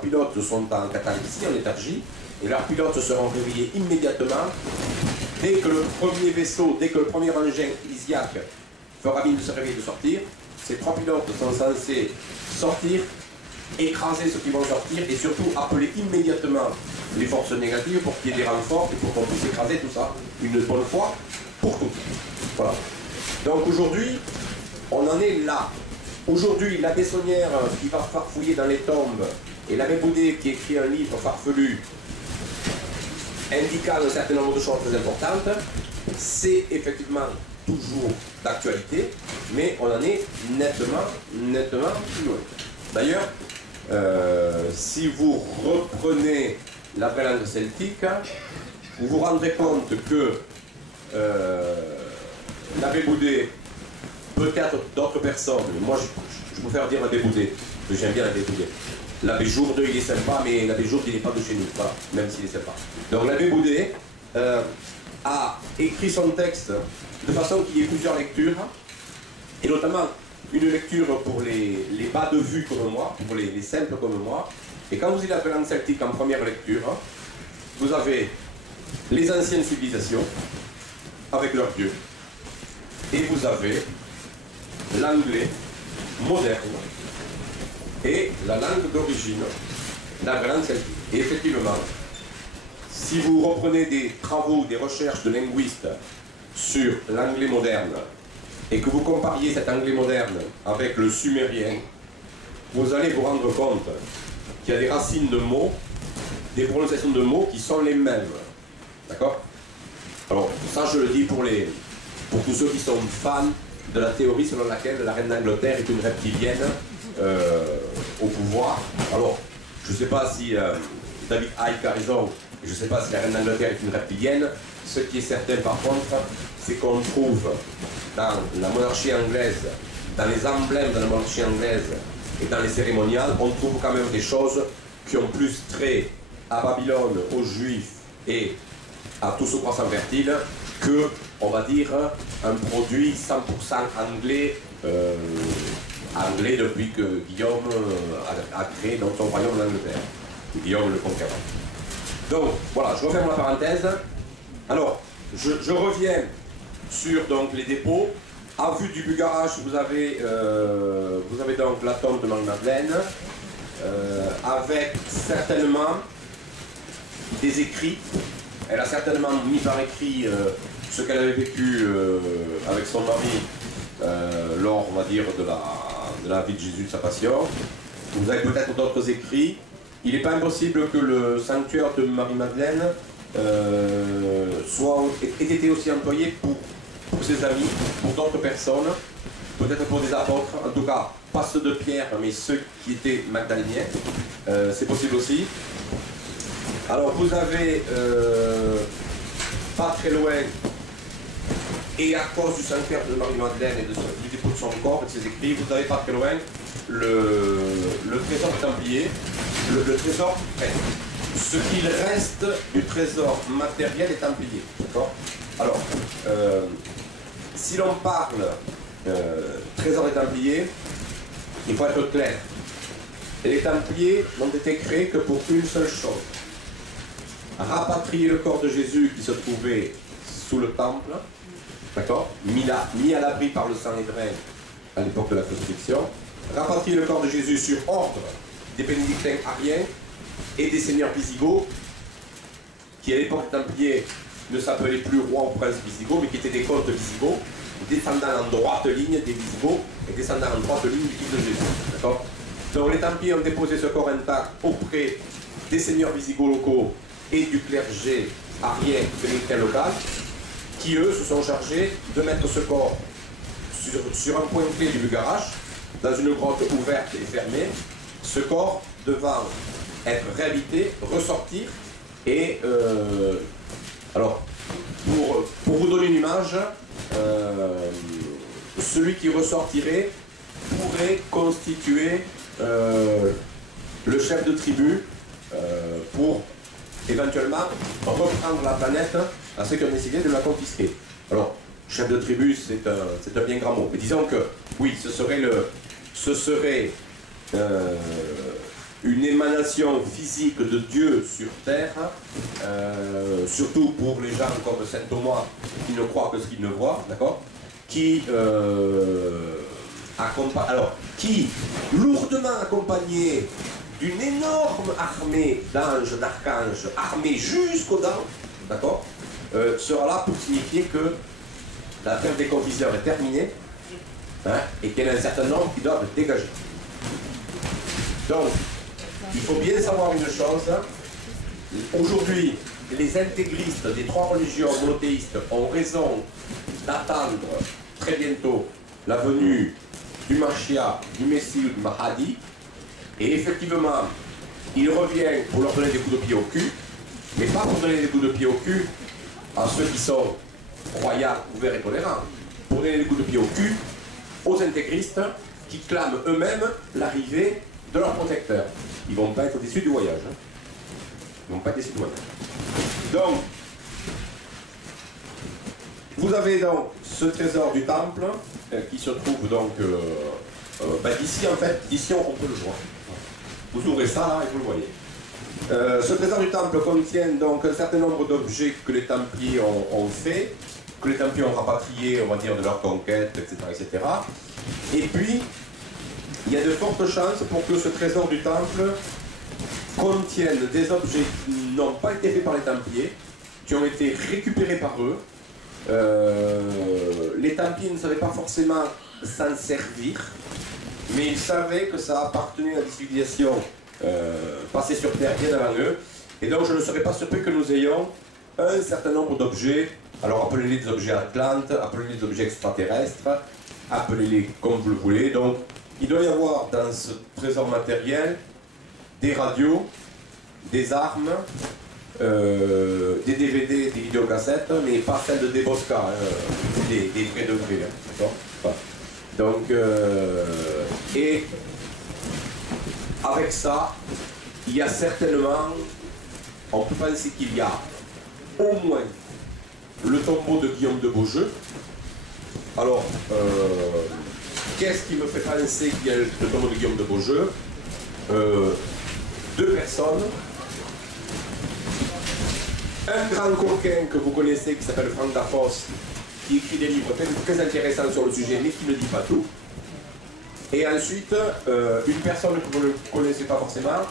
pilotes sont en catalepsie, en léthargie. Et leurs pilotes seront réveillés immédiatement dès que le premier vaisseau, dès que le premier engin Isiac fera mine de se réveiller et de sortir. Ces 3 pilotes sont censés sortir, écraser ceux qui vont sortir et surtout appeler immédiatement les forces négatives pour qu'il y ait des renforts et pour qu'on puisse écraser tout ça une bonne fois pour toutes. Voilà. Donc aujourd'hui, on en est là. Aujourd'hui, l'abbé Saunière qui va farfouiller dans les tombes et l'abbé Boudet qui écrit un livre farfelu indiquant un certain nombre de choses très importantes, c'est effectivement toujours d'actualité, mais on en est nettement plus loin. D'ailleurs, si vous reprenez la vraie langue celtique, vous vous rendrez compte que l'abbé Boudet, peut-être d'autres personnes, moi je préfère dire l'abbé Boudet, parce que j'aime bien l'abbé Boudet. L'abbé Jourde, il est sympa, mais l'abbé Jourde, il n'est pas de chez nous, voilà, même s'il est sympa. Donc l'abbé Boudet a écrit son texte de façon qu'il y ait plusieurs lectures, et notamment une lecture pour les bas de vue comme moi, pour les simples comme moi. Et quand vous avez la vraie langue celtique en première lecture, vous avez les anciennes civilisations avec leurs dieux, et vous avez l'anglais moderne et la langue d'origine, la vraie langue celtique. Et effectivement, si vous reprenez des travaux, des recherches de linguistes sur l'anglais moderne et que vous compariez cet anglais moderne avec le sumérien, vous allez vous rendre compte qu'il y a des racines de mots, des prononciations de mots qui sont les mêmes. D'accord? Alors, ça je le dis pour tous ceux qui sont fans de la théorie selon laquelle la reine d'Angleterre est une reptilienne au pouvoir. Alors, je ne sais pas si David Icke a raison, je ne sais pas si la reine d'Angleterre est une reptilienne. Ce qui est certain par contre, c'est qu'on trouve dans la monarchie anglaise, dans les emblèmes de la monarchie anglaise et dans les cérémoniales, on trouve quand même des choses qui ont plus trait à Babylone, aux Juifs et à tout ce croissant fertile que, on va dire, un produit 100% anglais, anglais depuis que Guillaume a créé dans son royaume l'Angleterre, Guillaume le Conquérant. Donc voilà, je referme la parenthèse. Alors, je reviens sur donc, les dépôts. À vue du Bugarach, vous avez donc la tombe de Marie-Madeleine, avec certainement des écrits. Elle a certainement mis par écrit ce qu'elle avait vécu avec son mari lors, on va dire, de la vie de Jésus, de sa passion. Vous avez peut-être d'autres écrits. Il n'est pas impossible que le sanctuaire de Marie-Madeleine ait été aussi employé pour ses amis, pour d'autres personnes, peut-être pour des apôtres, en tout cas pas ceux de Pierre, mais ceux qui étaient magdaléniens, c'est possible aussi. Alors vous avez pas très loin, et à cause du sanctuaire de Marie-Madeleine et du dépôt de son corps et de ses écrits, vous avez pas très loin le trésor des Templiers, le trésor, ce qu'il reste du trésor matériel des Templiers. D'accord ? Alors, si l'on parle trésor des Templiers, il faut être clair. Les Templiers n'ont été créés que pour une seule chose: rapatrier le corps de Jésus qui se trouvait sous le temple, d'accord, mis à l'abri par le Sanhédrin à l'époque de la crucifixion, rapatrier le corps de Jésus sur ordre des bénédictins ariens et des seigneurs wisigoths, qui à l'époque des Templiers ne s'appelaient plus rois ou princes wisigoths, mais qui étaient des comtes wisigoths, descendant en droite ligne des wisigoths et descendant en droite ligne du fils de Jésus. D'accord ? Donc les Templiers ont déposé ce corps intact auprès des seigneurs wisigoths locaux et du clergé arien bénédictin local, qui eux se sont chargés de mettre ce corps sur un point clé du Bugarach, dans une grotte ouverte et fermée, ce corps devant être réhabilité, ressortir, et alors pour vous donner une image, celui qui ressortirait pourrait constituer le chef de tribu pour éventuellement reprendre la planète à ceux qui ont décidé de la confisquer. Alors, chef de tribu, c'est un bien grand mot. Mais disons que, oui, ce serait une émanation physique de Dieu sur Terre, surtout pour les gens comme saint Thomas qui ne croient que ce qu'ils ne voient, d'accord, qui lourdement accompagné d'une énorme armée d'anges, d'archanges, armée jusqu'aux dents, d'accord, sera là pour signifier que la trêve des confiseurs est terminée, hein, et qu'il y en a un certain nombre qui doivent dégager. Donc, il faut bien savoir une chose, aujourd'hui, les intégristes des trois religions monothéistes ont raison d'attendre très bientôt la venue du Mashiach, du Messie ou du Mahdi, et effectivement, il revient pour leur donner des coups de pied au cul, mais pas pour donner des coups de pied au cul à ceux qui sont croyants, ouverts et tolérants, pour donner des coups de pied au cul aux intégristes qui clament eux-mêmes l'arrivée de leur protecteur. Ils ne vont pas être déçus du voyage. Hein. Ils ne vont pas être déçus du voyage. Donc, vous avez donc ce trésor du temple qui se trouve donc d'ici, en fait, d'ici on peut le voir. Vous ouvrez ça là et vous le voyez. Ce trésor du temple contient donc un certain nombre d'objets que les Templiers ont fait, que les Templiers ont rapatriés, on va dire, de leur conquête, etc., etc. Et puis, il y a de fortes chances pour que ce trésor du temple contienne des objets qui n'ont pas été faits par les Templiers, qui ont été récupérés par eux. Les Templiers ne savaient pas forcément s'en servir, mais ils savaient que ça appartenait à des civilisations passées sur Terre bien avant eux. Et donc je ne serais pas surpris que nous ayons un certain nombre d'objets, alors appelez-les des objets atlantes, appelez-les des objets extraterrestres, appelez-les comme vous le voulez. Donc il doit y avoir dans ce trésor matériel des radios, des armes, des DVD, des vidéocassettes, mais pas celles de Debosca, des vrais degrés. D'accord. Voilà. Donc, et avec ça, il y a certainement, on peut penser qu'il y a au moins le tombeau de Guillaume de Beaujeu. Alors, qu'est-ce qui me fait penser qu'il y a le tombeau de Guillaume de Beaujeu? Deux personnes. Un grand coquin que vous connaissez qui s'appelle Franck Dafos, qui écrit des livres très intéressants sur le sujet, mais qui ne dit pas tout. Et ensuite, une personne que vous ne connaissez pas forcément,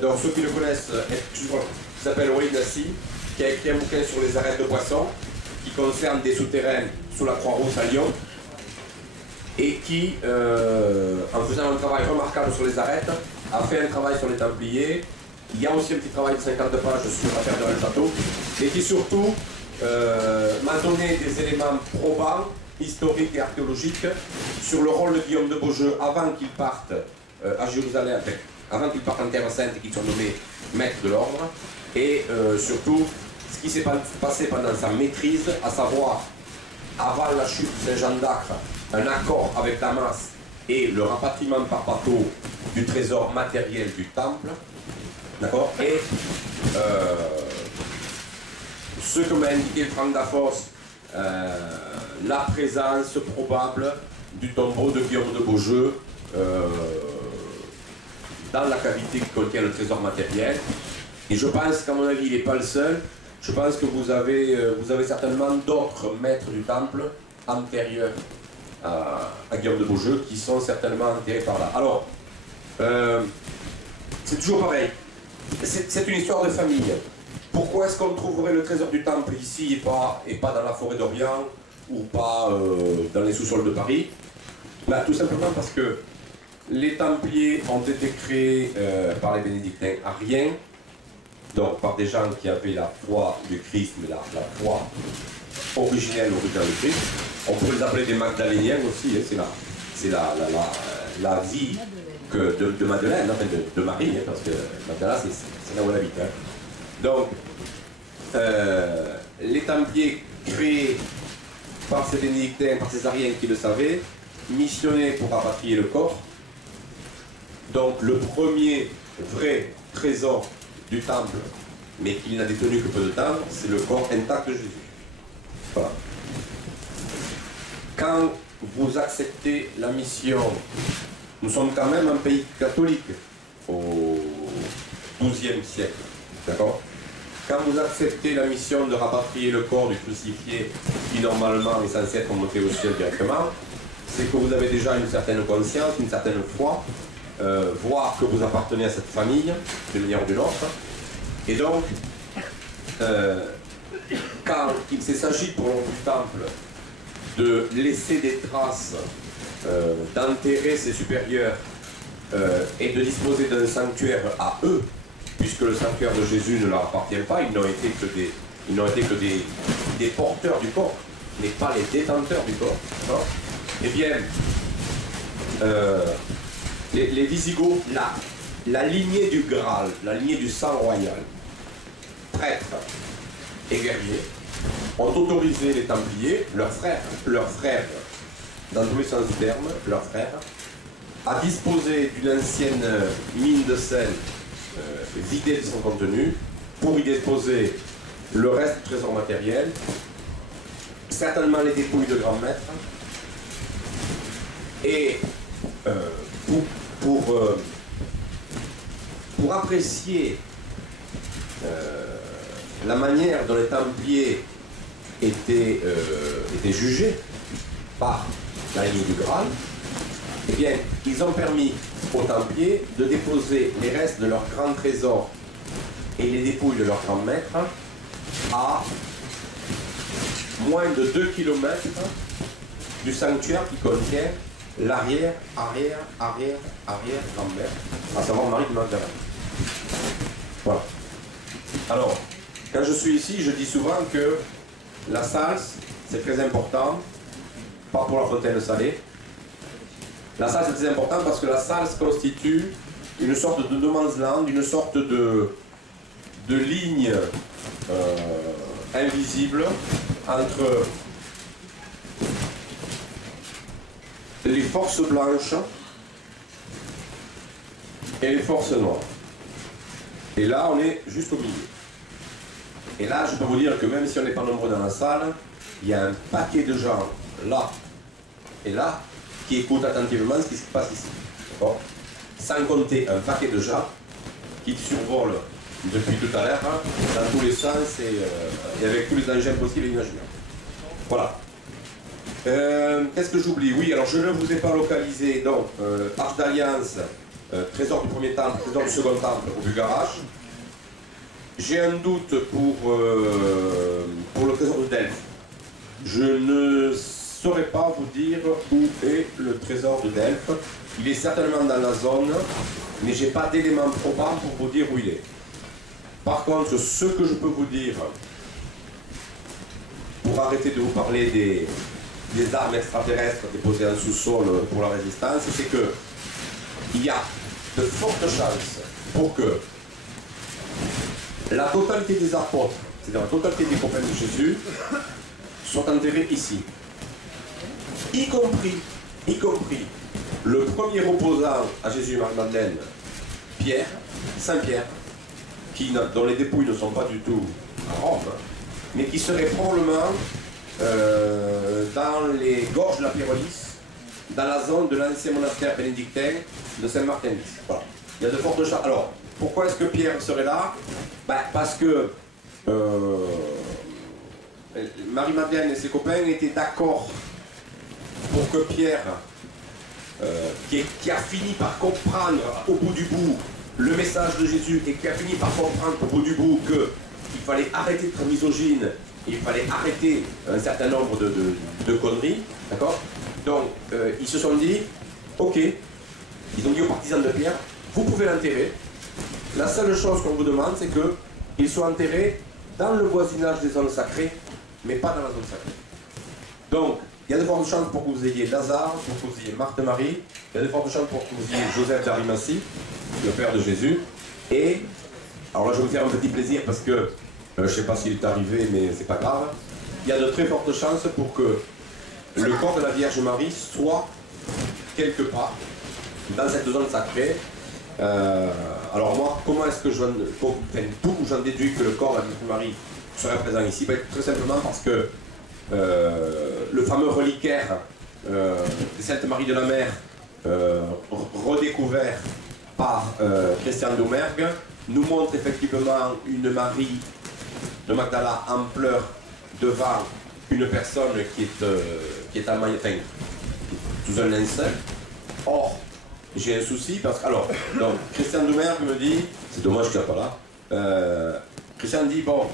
donc ceux qui le connaissent, qui s'appelle Walid Nassi, qui a écrit un bouquin sur les arêtes de poissons, qui concerne des souterrains sous la Croix-Rousse à Lyon, et qui, en faisant un travail remarquable sur les arêtes, a fait un travail sur les Templiers. Il y a aussi un petit travail de 50 pages sur l'affaire de Château, et qui surtout m'a donné des éléments probants, historiques et archéologiques, sur le rôle de Guillaume de Beaujeu avant qu'il parte à Jérusalem, avant qu'il parte en Terre Sainte et qu'il soit nommé maître de l'ordre, et surtout ce qui s'est passé pendant sa maîtrise, à savoir, avant la chute de Saint-Jean d'Acre, un accord avec Damas et le rapatriement par bateau du trésor matériel du temple. D'accord. Et ce que m'a indiqué Franck Dafos, la présence probable du tombeau de Guillaume de Beaujeu dans la cavité qui contient le trésor matériel. Et je pense qu'à mon avis, il n'est pas le seul. Je pense que vous avez certainement d'autres maîtres du temple antérieurs à Guillaume de Beaujeu qui sont certainement enterrés par là. Alors, c'est toujours pareil. C'est une histoire de famille. Pourquoi est-ce qu'on trouverait le trésor du temple ici et pas dans la forêt d'Orient ou pas dans les sous-sols de Paris? Ben, tout simplement parce que les Templiers ont été créés par les bénédictins ariens, donc par des gens qui avaient la foi du Christ, mais la foi originelle du Christ. On pourrait les appeler des Magdaléniens aussi, hein, c'est la vie de Madeleine, enfin de Marie, hein, parce que Magdala c'est là où elle habite. Hein. Donc, les Templiers créés par ces bénédictins, par ces ariens qui le savaient, missionnés pour rapatrier le corps, donc le premier vrai trésor du temple, mais qu'il n'a détenu que peu de temps, c'est le corps intact de Jésus. Voilà. Quand vous acceptez la mission, nous sommes quand même un pays catholique au XIIe siècle, d'accord? Quand vous acceptez la mission de rapatrier le corps du crucifié, qui normalement est censé être monté au ciel directement, c'est que vous avez déjà une certaine conscience, une certaine foi, voir que vous appartenez à cette famille, d'une manière ou d'une autre. Et donc, quand il s'agit pour l'ordre du temple de laisser des traces, d'enterrer ses supérieurs et de disposer d'un sanctuaire à eux, puisque le sanctuaire de Jésus ne leur appartient pas, ils n'ont été que des porteurs du corps, mais pas les détenteurs du corps. Non, eh bien, les Visigoths, la lignée du Graal, la lignée du sang royal, prêtres et guerriers, ont autorisé les Templiers, leurs frères, dans tous les sens du terme, leurs frères, à disposer d'une ancienne mine de sel vidée de son contenu, pour y déposer le reste du trésor matériel, certainement les dépouilles de grands maîtres, et pour apprécier la manière dont les Templiers étaient jugés par la ligne du Graal, eh bien, ils ont permis aux Templiers de déposer les restes de leurs grands trésors et les dépouilles de leurs grands maîtres à moins de 2 km du sanctuaire qui contient l'arrière-arrière-arrière-arrière-grand-mère, à savoir Marie de Magdala. Voilà. Alors, quand je suis ici, je dis souvent que la salse, c'est très important, pas pour la fontaine salée. La salse est très importante parce que la salse constitue une sorte de no man's land, une sorte de ligne invisible entre les forces blanches et les forces noires. Et là, on est juste au milieu. Et là, je peux vous dire que même si on n'est pas nombreux dans la salle, il y a un paquet de gens, là et là, qui écoutent attentivement ce qui se passe ici. Sans compter un paquet de gens qui survolent depuis tout à l'heure, dans tous les sens et avec tous les dangers possibles et imaginables. Voilà. Qu'est-ce que j'oublie? Oui, alors je ne vous ai pas localisé, donc, Arche d'Alliance, trésor du premier temple, trésor du second temple au Bugarach. J'ai un doute pour le trésor de Delphes. Je ne saurais pas vous dire où est le trésor de Delphes. Il est certainement dans la zone, mais je n'ai pas d'éléments probants pour vous dire où il est. Par contre, ce que je peux vous dire, pour arrêter de vous parler des armes extraterrestres déposées en sous-sol pour la résistance, c'est que il y a de fortes chances pour que la totalité des apôtres, c'est-à-dire la totalité des copains de Jésus, soient enterrés ici. Y compris le premier opposant à Jésus et Marie-Madeleine, Pierre, Saint-Pierre, dont les dépouilles ne sont pas du tout à Rome, mais qui serait probablement dans les gorges de la Pyrolis, dans la zone de l'ancien monastère bénédictin de Saint-Martin-Lys. Voilà. Il y a de fortes chances. Alors, pourquoi est-ce que Pierre serait là? Parce que Marie-Madeleine et ses copains étaient d'accord pour que Pierre, qui a fini par comprendre au bout du bout le message de Jésus et qui a fini par comprendre au bout du bout qu'il fallait arrêter d'être misogyne, il fallait arrêter un certain nombre de conneries, d'accord? Donc, ils se sont dit, ok, ils ont dit aux partisans de Pierre, vous pouvez l'enterrer. La seule chose qu'on vous demande, c'est qu'il soit enterré dans le voisinage des zones sacrées, mais pas dans la zone sacrée. Donc, il y a de fortes chances pour que vous ayez Lazare, pour que vous ayez Marthe Marie, il y a de fortes chances pour que vous ayez Joseph d'Arimathie, le père de Jésus. Et, alors là, je vais vous faire un petit plaisir parce que je ne sais pas s'il est arrivé, mais c'est pas grave. Il y a de très fortes chances pour que le corps de la Vierge Marie soit quelque part dans cette zone sacrée, Alors moi, comment est-ce que d'où j'en déduis que le corps de la Vierge Marie serait présent ici? Très simplement parce que le fameux reliquaire de Sainte Marie de la Mer, redécouvert par Christian Doumergue, nous montre effectivement une Marie de Magdala en pleurs devant une personne qui est en maillot, enfin, sous un linceul. Or, j'ai un souci parce que, alors, donc, Christian Doumergue me dit, c'est dommage qu'il n'est pas là, Christian dit, bon,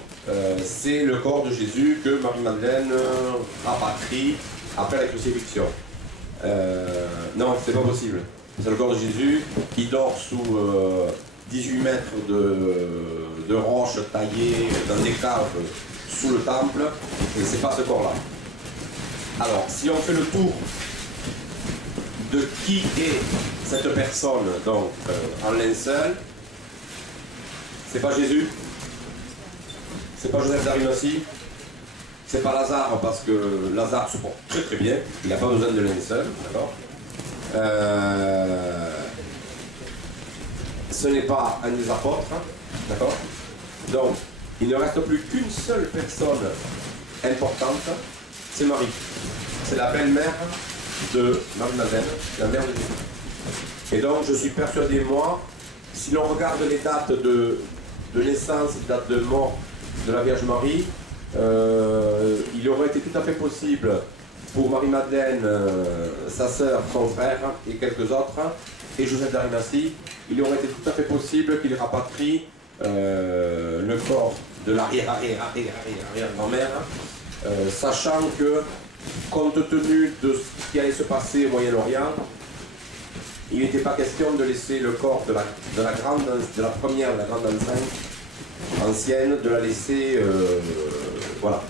c'est le corps de Jésus que Marie-Madeleine rapatrie après la crucifixion. Non, c'est pas possible. C'est le corps de Jésus qui dort sous 18 mètres de roches taillées dans des caves sous le temple, et c'est pas ce corps-là. Alors, si on fait le tour de qui est cette personne, donc en linceul, c'est pas Jésus, c'est pas Joseph d'Arimathie, c'est pas Lazare, parce que Lazare se porte très très bien, il n'a pas besoin de linceul, d'accord. Ce n'est pas un des apôtres, d'accord. Donc, il ne reste plus qu'une seule personne importante, c'est Marie. C'est la belle-mère de Marie-Madeleine, la mère de Jésus. Et donc, je suis persuadé, moi, si l'on regarde les dates de naissance, les dates de mort de la Vierge Marie, il aurait été tout à fait possible pour Marie-Madeleine, sa sœur, son frère et quelques autres, et Joseph d'Arimathie, il aurait été tout à fait possible qu'il rapatrie le corps de l'arrière-grand-mère, sachant que, compte tenu de ce qui allait se passer au Moyen-Orient, il n'était pas question de laisser le corps de la première, de la grande enceinte ancienne, de la laisser voilà,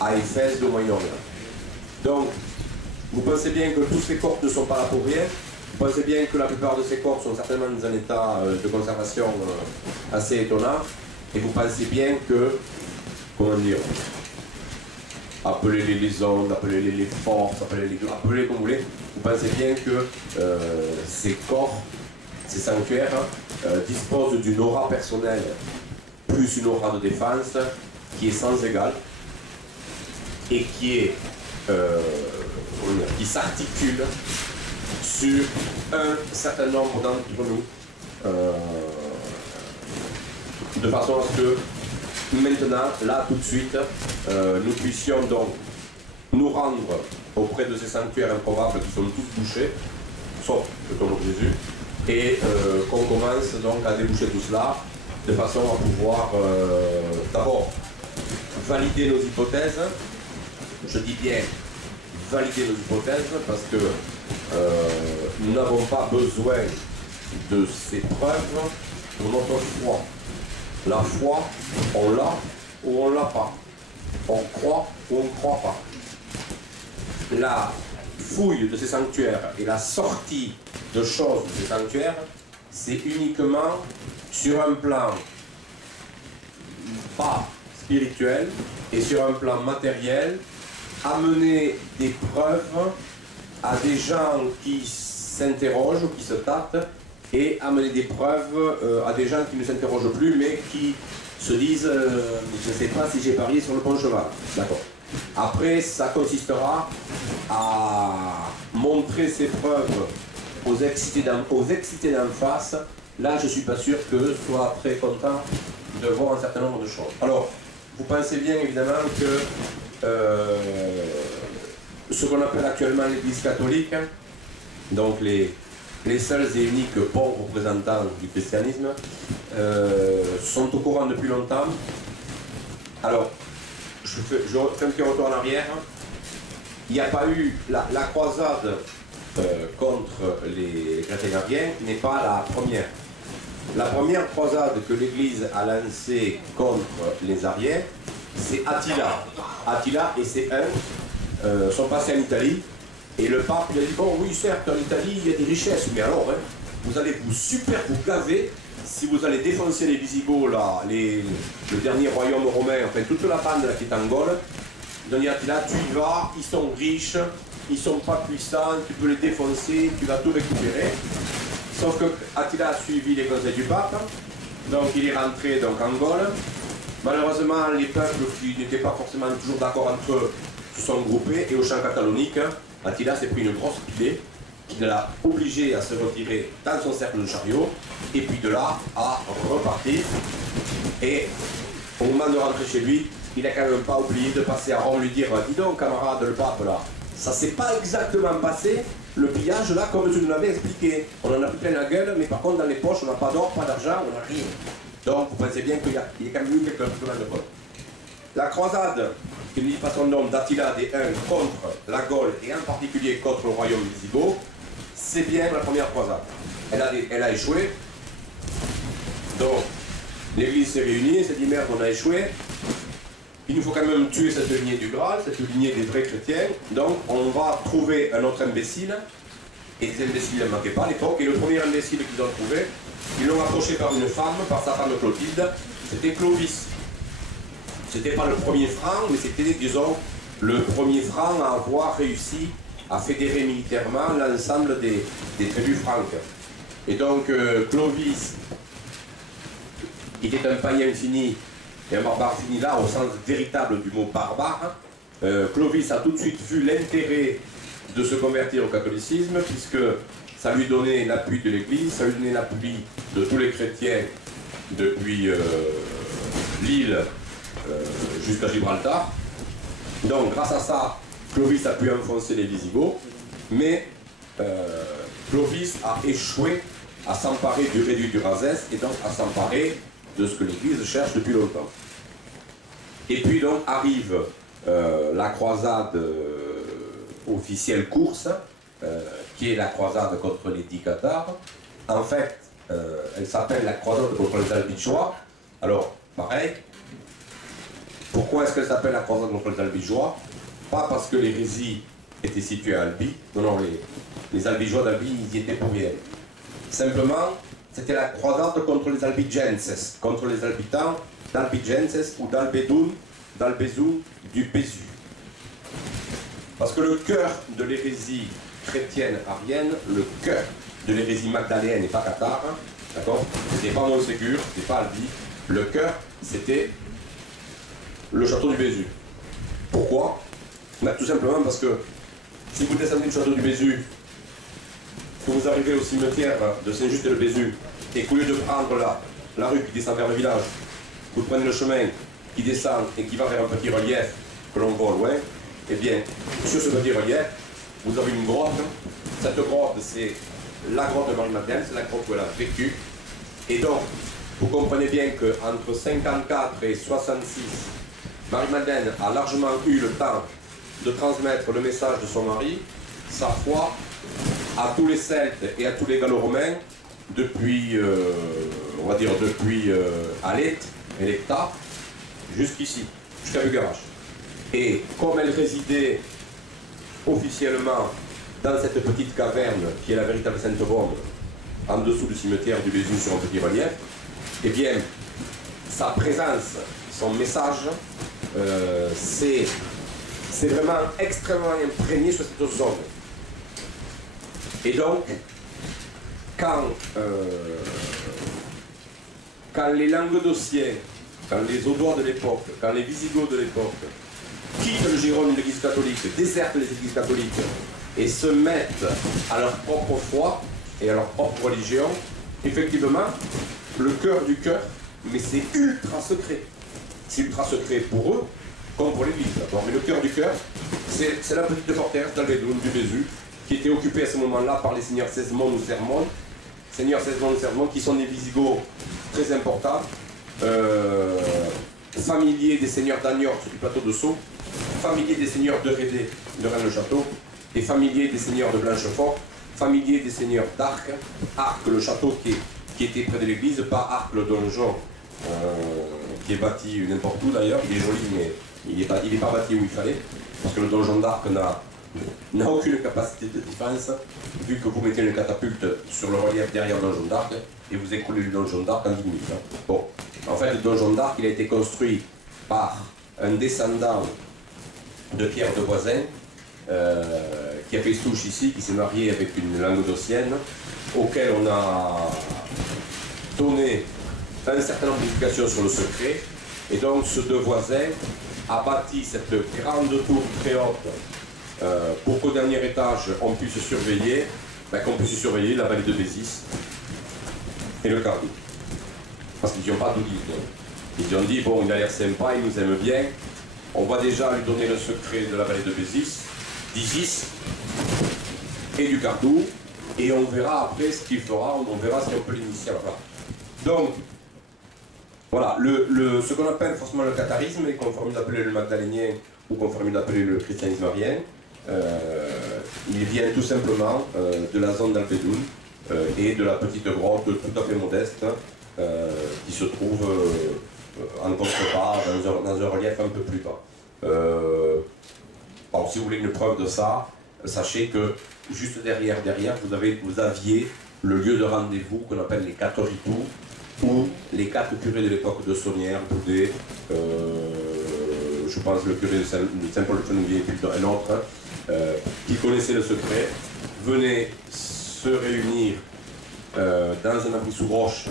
à Éphèse au Moyen-Orient. Donc, vous pensez bien que tous ces corps ne sont pas là pour rien. Vous pensez bien que la plupart de ces corps sont certainement dans un état de conservation assez étonnant. Et vous pensez bien que, comment dire, appelez-les les ondes, appelez-les les forces, appelez-les comme vous voulez, vous pensez bien que ces corps, ces sanctuaires, disposent d'une aura personnelle, plus une aura de défense, qui est sans égale, et qui s'articule sur un certain nombre d'entre nous, de façon à ce que maintenant, là, tout de suite, nous puissions donc nous rendre auprès de ces sanctuaires improbables qui sont tous bouchés, sauf le tombeau de Jésus, et qu'on commence donc à déboucher tout cela, de façon à pouvoir d'abord valider nos hypothèses. Je dis bien valider nos hypothèses parce que nous n'avons pas besoin de ces preuves pour notre foi. La foi, on l'a ou on ne l'a pas. On croit ou on ne croit pas. La fouille de ces sanctuaires et la sortie de choses de ces sanctuaires, c'est uniquement sur un plan pas spirituel et sur un plan matériel, amener des preuves à des gens qui s'interrogent ou qui se tâtent, et amener des preuves à des gens qui ne s'interrogent plus mais qui se disent je ne sais pas si j'ai parié sur le bon cheval. D'accord. Après, ça consistera à montrer ces preuves aux excités d'en face. Là, je ne suis pas sûr qu'eux soient très contents de voir un certain nombre de choses. Alors, vous pensez bien évidemment que ce qu'on appelle actuellement l'Église catholique, donc les seuls et uniques bons représentants du christianisme, sont au courant depuis longtemps. Alors, je fais un petit retour en arrière. Il n'y a pas eu la croisade contre les chrétiens n'est pas la première. La première croisade que l'Église a lancée contre les Ariens, c'est Attila. Attila et ses uns sont passés en Italie. Et le pape il a dit, bon oui certes en Italie il y a des richesses, mais alors vous allez vous gaver si vous allez défoncer les Visigoths, là, le dernier royaume romain, enfin toute la bande là, qui est en Gaule. Donc il a dit là tu y vas, ils sont riches, ils sont pas puissants, tu peux les défoncer, tu vas tout récupérer. Sauf que Attila a suivi les conseils du pape, donc il est rentré donc, en Gaule. Malheureusement, les peuples qui n'étaient pas forcément toujours d'accord entre eux se sont groupés et au champ catalonique, Attila s'est pris une grosse pilée qui l'a obligé à se retirer dans son cercle de chariot et puis de là à repartir. Et au moment de rentrer chez lui, il n'a quand même pas oublié de passer à Rome lui dire « Dis donc camarade, le pape là, ça s'est pas exactement passé, le pillage là comme tu nous l'avais expliqué. On en a pris plein la gueule, mais par contre dans les poches on n'a pas d'or, pas d'argent, on n'a rien. » Donc vous pensez bien qu'il y a quand même eu quelques problèmes de vol. La croisade, qui ne dit pas son nom, d'Attila des Huns contre la Gaule et en particulier contre le royaume visigoth, c'est bien la première croisade. Elle a échoué. Donc l'église s'est réunie et s'est dit merde, on a échoué. Il nous faut quand même tuer cette lignée du Graal, cette lignée des vrais chrétiens. Donc on va trouver un autre imbécile. Et des imbéciles ne manquaient pas à l'époque. Et le premier imbécile qu'ils ont trouvé, ils l'ont approché par une femme, par sa femme Clotilde. C'était Clovis. C'était pas le premier franc, mais c'était, disons, le premier franc à avoir réussi à fédérer militairement l'ensemble des tribus franques. Et donc Clovis, il était un païen fini et un barbare fini là, au sens véritable du mot barbare. Clovis a tout de suite vu l'intérêt de se convertir au catholicisme, puisque ça lui donnait l'appui de l'Église, ça lui donnait l'appui de tous les chrétiens depuis l'île jusqu'à Gibraltar. Donc grâce à ça, Clovis a pu enfoncer les Visigoths, mais Clovis a échoué à s'emparer du réduit du Razès et donc à s'emparer de ce que l'Église cherche depuis longtemps. Et puis donc arrive la croisade officielle course, qui est la croisade contre les 10 Cathares. En fait, elle s'appelle la croisade contre les Albigeois. Alors, pareil, pourquoi est-ce qu'elle s'appelle la croisade contre les Albigeois? Pas parce que l'hérésie était située à Albi, non, les Albigeois d'Albi, ils y étaient pour rien. Simplement, c'était la croisade contre les Albigenses, contre les habitants d'Albigenses ou d'Albedun, d'Albezou, du Bézu. Parce que le cœur de l'hérésie chrétienne arienne, le cœur de l'hérésie magdaléenne et pas cathare, d'accord? C'était pas Montségur, c'était pas Albi. Le cœur, c'était le château du Bézu. Pourquoi? Tout simplement parce que si vous descendez du château du Bézu, que vous arrivez au cimetière de Saint-Just-et-le-Bézu, et qu'au lieu de prendre la rue qui descend vers le village, vous prenez le chemin qui descend et qui va vers un petit relief que l'on voit au loin, eh bien, sur ce petit relief, vous avez une grotte. Cette grotte, c'est la grotte de Marie-Madeleine, c'est la grotte où elle a vécu. Et donc, vous comprenez bien qu'entre 54 et 66, Marie-Madeleine a largement eu le temps de transmettre le message de son mari, sa foi, à tous les Celtes et à tous les Gallo-Romains, depuis, on va dire, depuis Alette, Electa, jusqu'ici, jusqu'à Bugarache. Et comme elle résidait officiellement dans cette petite caverne qui est la véritable Sainte-Bombe, en dessous du cimetière du Bézu sur un petit relief, eh bien, sa présence, son message, c'est vraiment extrêmement imprégné sur cette zone. Et donc, quand les Languedociens, quand les Audois de l'époque, quand les Visigoths de l'époque quittent le giron de l'Église catholique, désertent les églises catholiques et se mettent à leur propre foi et à leur propre religion, effectivement, le cœur du cœur, mais c'est ultra secret. C'est ultra secret pour eux, comme pour l'Église, d'accord. Mais le cœur du cœur, c'est la petite forteresse d'Albedun, du Bézu, qui était occupée à ce moment-là par les seigneurs Sesmond ou Sermon, seigneurs Sesmond ou Sermon, qui sont des Visigoths très importants, familiers des seigneurs d'Aniort sur du plateau de Sceaux, familiers des seigneurs de Rédé, de Rennes-le-Château, et familiers des seigneurs de Blanchefort, familiers des seigneurs d'Arc, Arc, le château qui était près de l'église, pas Arc, le donjon, qui est bâti n'importe où d'ailleurs, il est joli, mais il n'est pas bâti où il fallait, parce que le donjon d'Arc n'a aucune capacité de défense, vu que vous mettez une catapulte sur le relief derrière le donjon d'Arc, et vous écroulez le donjon d'Arc en 10 minutes. Hein. Bon, en fait, le donjon d'Arc, il a été construit par un descendant de Pierre de Voisin, qui a fait souche ici, qui s'est marié avec une languedocienne, auquel on a donné un certain nombre d'indications sur le secret. Et donc ce deux voisins a bâti cette grande tour très haute pour qu'au dernier étage on puisse surveiller, qu'on puisse surveiller la vallée de Bézis et le Cardou. Parce qu'ils n'ont pas tout dit. Ils ont dit, bon, il a l'air sympa, il nous aime bien, on va déjà lui donner le secret de la vallée de Bézis, d'Isis et du Cardou, et on verra après ce qu'il fera, on verra si on peut l'initier. Voilà. Donc, voilà, ce qu'on appelle forcément le catharisme, et qu'on forme d'appeler le magdalénien ou qu'on forme d'appeler le christianisme arien, il vient tout simplement de la zone d'Alpédoune et de la petite grotte tout à fait modeste qui se trouve en contrebas dans un relief un peu plus bas. Alors, si vous voulez une preuve de ça, sachez que juste derrière vous aviez le lieu de rendez-vous qu'on appelle les 4 ritou, où les 4 curés de l'époque de Saunière, Boudet, je pense le curé de Saint-Paul de Fenouillet et puis un autre, qui connaissaient le secret, venaient se réunir dans un abri sous roche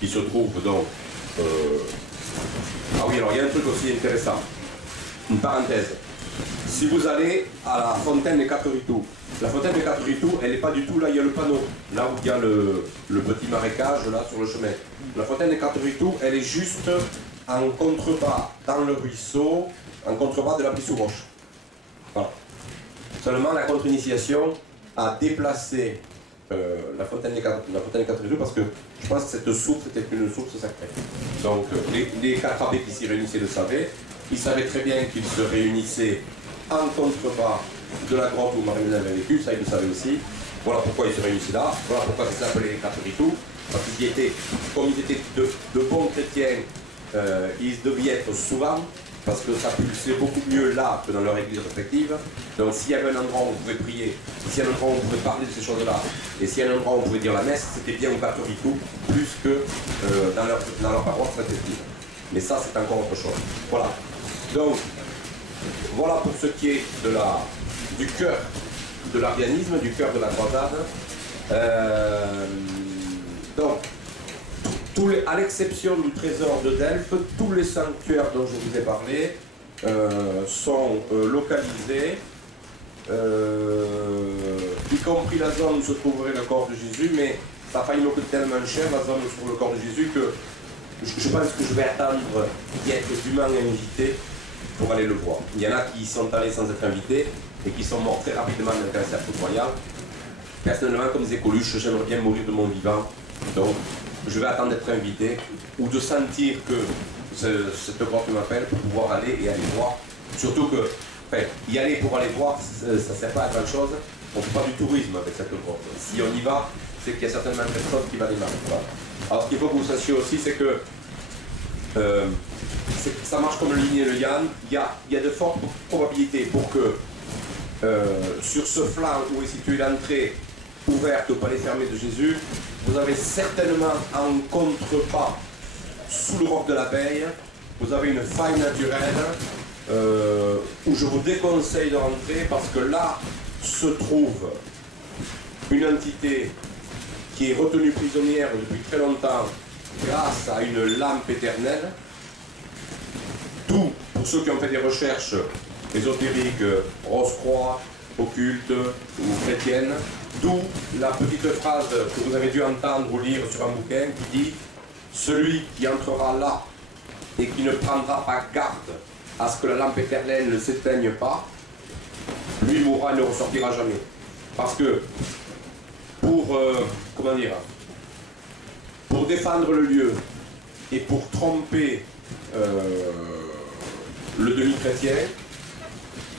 qui se trouve donc... Ah oui, alors il y a un truc aussi intéressant, une parenthèse. Si vous allez à la fontaine des 4 ritou, la fontaine des 4 ritou, elle n'est pas du tout là, il y a le panneau, là où il y a le petit marécage, là sur le chemin. La fontaine des 4 ritou, elle est juste en contrebas, dans le ruisseau, en contrebas de l'abri sous roche. Voilà. Seulement la contre-initiation a déplacé la fontaine des 4 ritou parce que je pense que cette source était une source sacrée. Donc les 4 abbés qui s'y réunissaient le savaient. Ils savaient très bien qu'ils se réunissaient en contrebas de la grotte où Marie-Hélène avait vécu, ça ils le savaient aussi. Voilà pourquoi ils se réunissaient là, voilà pourquoi ils s'appelaient les 4 ritou, parce qu'ils étaient, comme ils étaient de bons chrétiens, ils devaient être souvent, parce que ça pulsait beaucoup mieux là que dans leur église respective. Donc s'il y avait un endroit où on pouvait prier, s'il y a un endroit où on pouvait parler de ces choses-là, et s'il y a un endroit où on pouvait dire la messe, c'était bien aux 4 ritou, plus que dans leur paroisse respective. Mais ça, c'est encore autre chose. Voilà. Donc, voilà pour ce qui est du cœur de l'arianisme, du cœur de la croisade. Donc, à l'exception du trésor de Delphes, tous les sanctuaires dont je vous ai parlé sont localisés, y compris la zone où se trouverait le corps de Jésus, mais ça a failli me coûter tellement cher, la zone où se trouve le corps de Jésus, que je pense que je vais attendre d'y être dûment invité pour aller le voir. Il y en a qui sont allés sans être invités et qui sont morts très rapidement d'un cancer foudroyant. Personnellement, comme disait Coluche, j'aimerais bien mourir de mon vivant. Donc, je vais attendre d'être invité ou de sentir que cette grotte m'appelle pour pouvoir aller et aller voir. Surtout que, y aller pour aller voir, ça ne sert pas à grand chose. On ne fait pas du tourisme avec cette grotte. Si on y va, c'est qu'il y a certainement quelque chose qui va démarrer. Voilà. Alors, ce qu'il faut que vous sachiez aussi, c'est que ça marche comme le yin et le yang. Il y a de fortes probabilités pour que sur ce flanc où est située l'entrée ouverte au palais fermé de Jésus, vous avez certainement en contrepas, sous le roc de l'abeille, vous avez une faille naturelle où je vous déconseille de rentrer parce que là se trouve une entité qui est retenue prisonnière depuis très longtemps grâce à une lampe éternelle. D'où, pour ceux qui ont fait des recherches ésotériques, rose-croix, occultes ou chrétiennes, d'où la petite phrase que vous avez dû entendre ou lire sur un bouquin qui dit « Celui qui entrera là et qui ne prendra pas garde à ce que la lampe éternelle ne s'éteigne pas, lui mourra et ne ressortira jamais. » Parce que pour, pour défendre le lieu et pour tromper le demi-chrétien,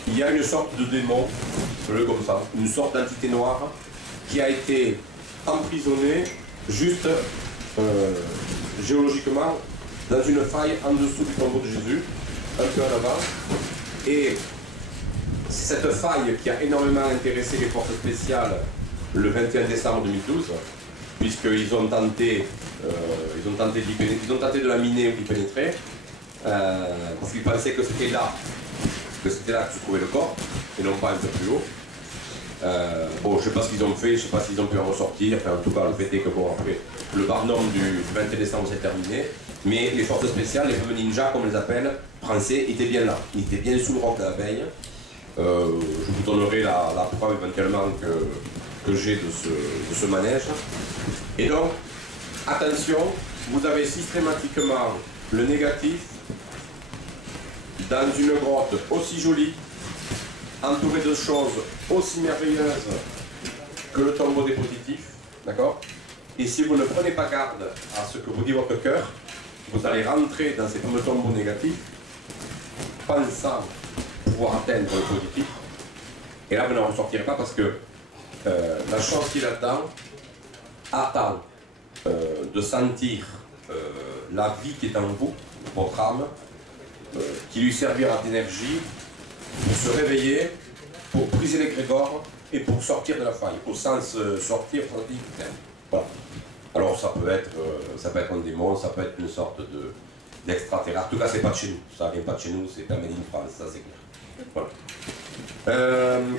il y a une sorte de démon, comme ça, une sorte d'entité noire qui a été emprisonnée juste géologiquement dans une faille en dessous du tombeau de Jésus, un peu en avant. Et c'est cette faille qui a énormément intéressé les forces spéciales le 21 décembre 2012, puisqu'ils ont tenté, de la miner ou d'y pénétrer, parce qu'ils pensaient que c'était là que se trouvait le corps, et non pas un peu plus haut. Bon, je sais pas ce qu'ils ont fait, je sais pas s'ils ont pu en ressortir, enfin, en tout cas le fait est que bon, après, le Barnum du 21 décembre s'est terminé, mais les forces spéciales, les fameux ninjas comme on les appelle, français, étaient bien là, ils étaient bien sous le roc de la veille. Je vous donnerai la preuve éventuellement que j'ai de ce manège. Et donc, attention, vous avez systématiquement le négatif dans une grotte aussi jolie, entouré de choses aussi merveilleuses que le tombeau des positifs, d'accord? Et si vous ne prenez pas garde à ce que vous dit votre cœur, vous allez rentrer dans ces fameux tombeaux négatifs, pensant pouvoir atteindre le positif, et là vous n'en ressortirez pas parce que la chose qui est là-dedans attend de sentir la vie qui est en vous, votre âme, qui lui servira d'énergie pour se réveiller, pour briser les grégores et pour sortir de la faille, au sens sortir du terme. Voilà. Alors ça peut être un démon, ça peut être une sorte d'extraterrestre. En tout cas, c'est pas de chez nous. Ça vient pas de chez nous, c'est pas made in France, ça c'est clair. Voilà.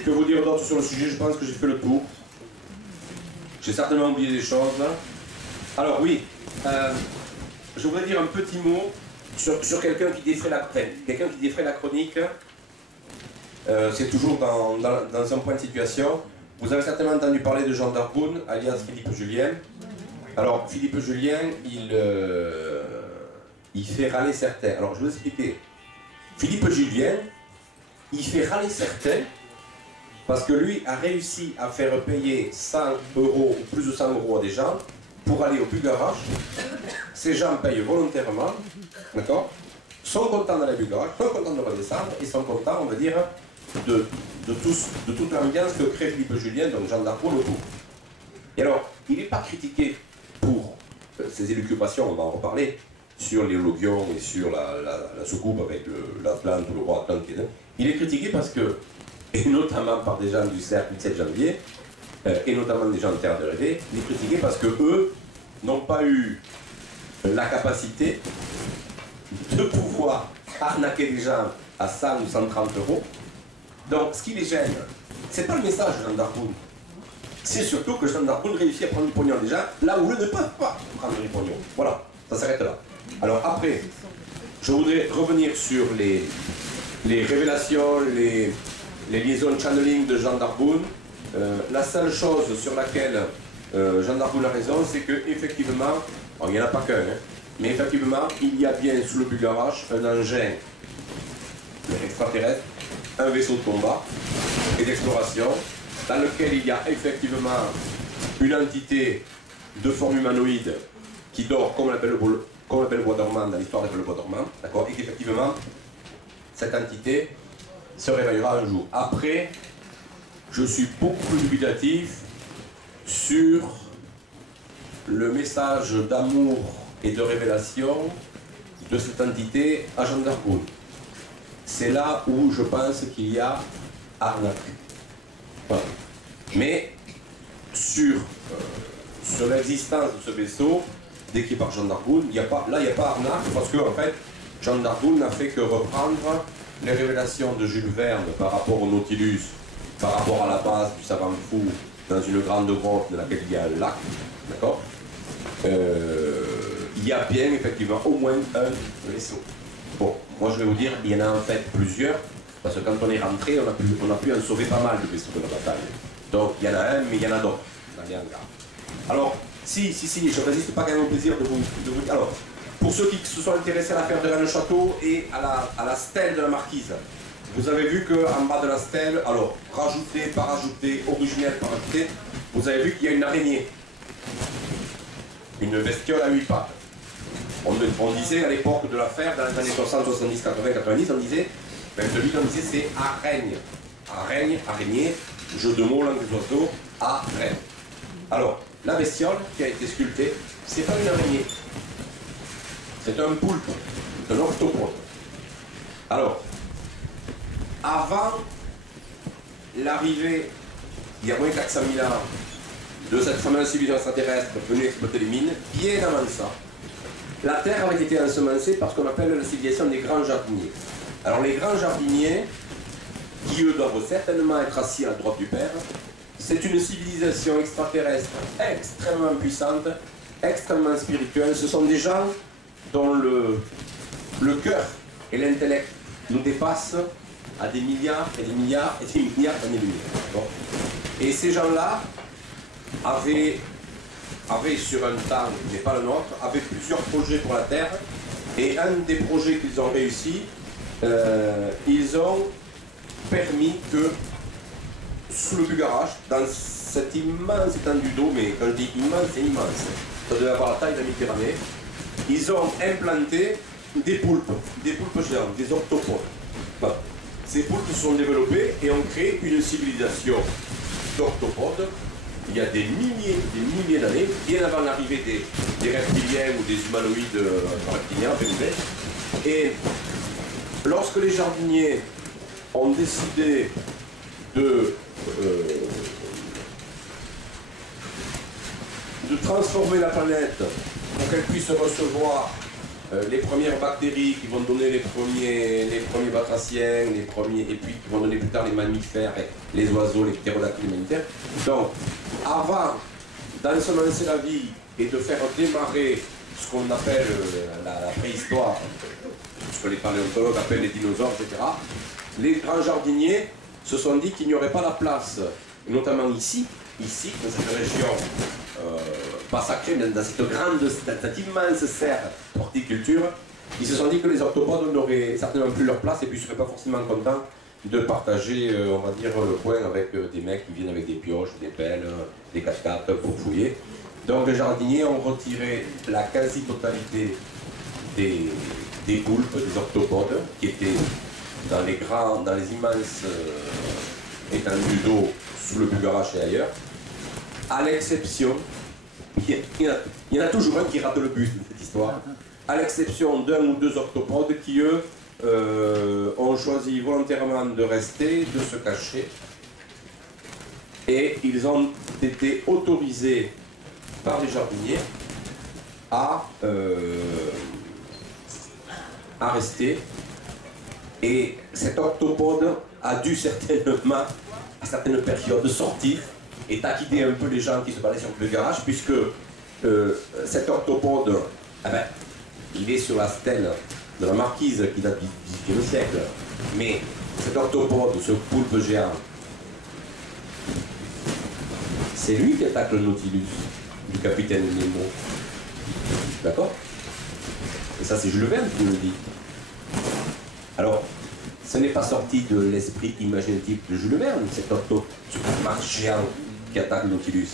Que vous dire d'autre sur le sujet? Je pense que j'ai fait le tour. J'ai certainement oublié des choses. Alors oui, je voudrais dire un petit mot sur quelqu'un qui défrait la chronique. C'est toujours dans un point de situation. Vous avez certainement entendu parler de Jean d'Arboun, alias Philippe Julien. Alors, Philippe Julien, il fait râler certains. Alors, je vais vous expliquer. Philippe Julien, il fait râler certains parce que lui a réussi à faire payer 100 € ou plus de 100 € à des gens pour aller au Bugarach. Ces gens payent volontairement, d'accord? Sont contents d'aller au Bugarach, sont contents de redescendre et sont contents, on va dire, de toute l'ambiance que crée Philippe Julien, donc Jean d'Arboun autour. Et alors, il n'est pas critiqué pour ses élucubrations, on va en reparler, sur les logions et sur la soucoupe avec l'Atlante ou le roi Atlantide. Il est critiqué parce que, et notamment par des gens du cercle du 7 janvier, et notamment des gens de Terre de Rêver, il est critiqué parce que eux n'ont pas eu la capacité de pouvoir arnaquer des gens à 100 ou 130 €. Donc, ce qui les gêne, c'est pas le message de Jean d'Arboun. C'est surtout que Jean d'Arboun réussit à prendre du pognon déjà là où eux ne peuvent pas prendre du pognon. Voilà, ça s'arrête là. Alors après, je voudrais revenir sur les révélations, les liaisons channeling de Jean d'Arboun. La seule chose sur laquelle Jean d'Arboun a raison, c'est qu'effectivement, il n'y en a pas qu'un, hein, mais effectivement, il y a bien sous le Bugarach un engin extraterrestre, un vaisseau de combat et d'exploration, dans lequel il y a effectivement une entité de forme humanoïde qui dort, comme on l'appelle le bois dormant, dans l'histoire d'appelle le bois dormant, d'accord, et qu'effectivement, cette entité se réveillera un jour. Après, je suis beaucoup plus dubitatif sur le message d'amour et de révélation de cette entité à Jean d'Arboun. C'est là où je pense qu'il y a arnaque. Voilà. Mais sur l'existence de ce vaisseau, décrit par Jean d'Arboun, il n'y a pas arnaque, parce que en fait, Jean d'Arboun n'a fait que reprendre les révélations de Jules Verne par rapport au Nautilus, par rapport à la base du savant fou dans une grande grotte dans laquelle il y a un lac, d'accord? Il y a bien effectivement au moins un vaisseau. Bon, moi je vais vous dire, il y en a en fait plusieurs, parce que quand on est rentré, on a pu en sauver pas mal de vaisseaux de la bataille. Donc il y en a un, mais il y en a d'autres dans les hangars. Alors, si, je ne résiste pas quand même au plaisir de vous... Alors, pour ceux qui se sont intéressés à l'affaire de Rennes-le-Château et à la stèle de la marquise, vous avez vu qu'en bas de la stèle, alors, rajouté, pas rajouté, originel, pas rajouté, vous avez vu qu'il y a une araignée. Une bestiole à 8 pattes. On disait à l'époque de l'affaire, dans les années 60, 70, 80, 90, on disait, même celui on disait c'est araigne. Araignée, jeu de mots, langue des oiseaux, araigne. Alors, la bestiole qui a été sculptée, c'est pas une araignée. C'est un poulpe, un octopode. Alors, avant l'arrivée, il y a moins de 400 000 ans, de cette fameuse civilisation extraterrestre venue exploiter les mines, bien avant ça, la Terre avait été ensemencée par ce qu'on appelle la civilisation des grands jardiniers. Alors les grands jardiniers, qui eux doivent certainement être assis à la droite du Père, c'est une civilisation extraterrestre extrêmement puissante, extrêmement spirituelle. Ce sont des gens dont le cœur et l'intellect nous dépassent à des milliards et des milliards et des milliards d'années-lumière. Bon. Et ces gens-là avaient sur un temps qui n'est pas le nôtre, avaient plusieurs projets pour la Terre. Et un des projets qu'ils ont réussi, ils ont permis que, sous le Bugarach, dans cette immense étendue d'eau, mais quand je dis immense, c'est immense, ça devait avoir la taille de la Méditerranée, ils ont implanté des poulpes géants, des octopodes. Bon. Ces poulpes se sont développés et ont créé une civilisation d'octopodes il y a des milliers d'années, bien avant l'arrivée des reptiliens ou des humanoïdes reptiliens, et lorsque les jardiniers ont décidé de transformer la planète pour qu'elle puisse recevoir les premières bactéries qui vont donner les premiers batraciens, et puis qui vont donner plus tard les mammifères, les oiseaux, les ptérodactyles humanitaires. Donc, avant d'ensemencer la vie et de faire démarrer ce qu'on appelle la préhistoire, ce que les paléontologues appellent les dinosaures, etc., les grands jardiniers se sont dit qu'il n'y aurait pas la place, notamment ici, dans cette région pas sacrée, mais dans cette immense serre horticulture, ils se sont dit que les octopodes n'auraient certainement plus leur place et puis ils ne seraient pas forcément contents de partager, on va dire, le coin avec des mecs qui viennent avec des pioches, des pelles, des cache-cates pour fouiller. Donc les jardiniers ont retiré la quasi-totalité des poulpes, des octopodes, qui étaient dans les immenses étendues d'eau sous le Bugarach et ailleurs, à l'exception, il y en a toujours un qui rate le bus de cette histoire, à l'exception d'un ou deux octopodes qui, eux, ont choisi volontairement de rester, de se cacher, et ils ont été autorisés par les jardiniers à rester. Et cet octopode a dû certainement, à certaines périodes, sortir et taquiner un peu les gens qui se balaient sur le garage, puisque cet octopode, il est sur la stèle de la marquise qui date du XVIIIe siècle. Mais cet octopode, ce poulpe géant, c'est lui qui attaque le Nautilus du capitaine Nemo. D'accord? Et ça, c'est Jules Verne qui nous le dit. Alors, ce n'est pas sorti de l'esprit imaginatif de Jules Verne, cet octopode géant qui attaque le Nautilus.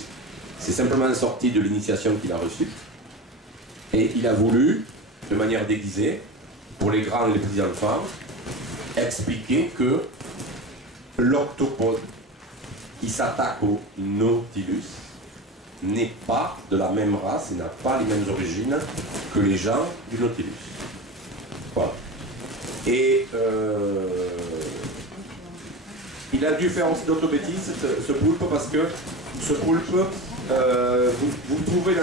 C'est simplement sorti de l'initiation qu'il a reçue. Et il a voulu, de manière déguisée, pour les grands et les petits enfants, expliquer que l'octopode qui s'attaque au Nautilus n'est pas de la même race et n'a pas les mêmes origines que les gens du Nautilus. Voilà. Et il a dû faire aussi d'autres bêtises, ce poulpe, parce que ce poulpe, vous le trouvez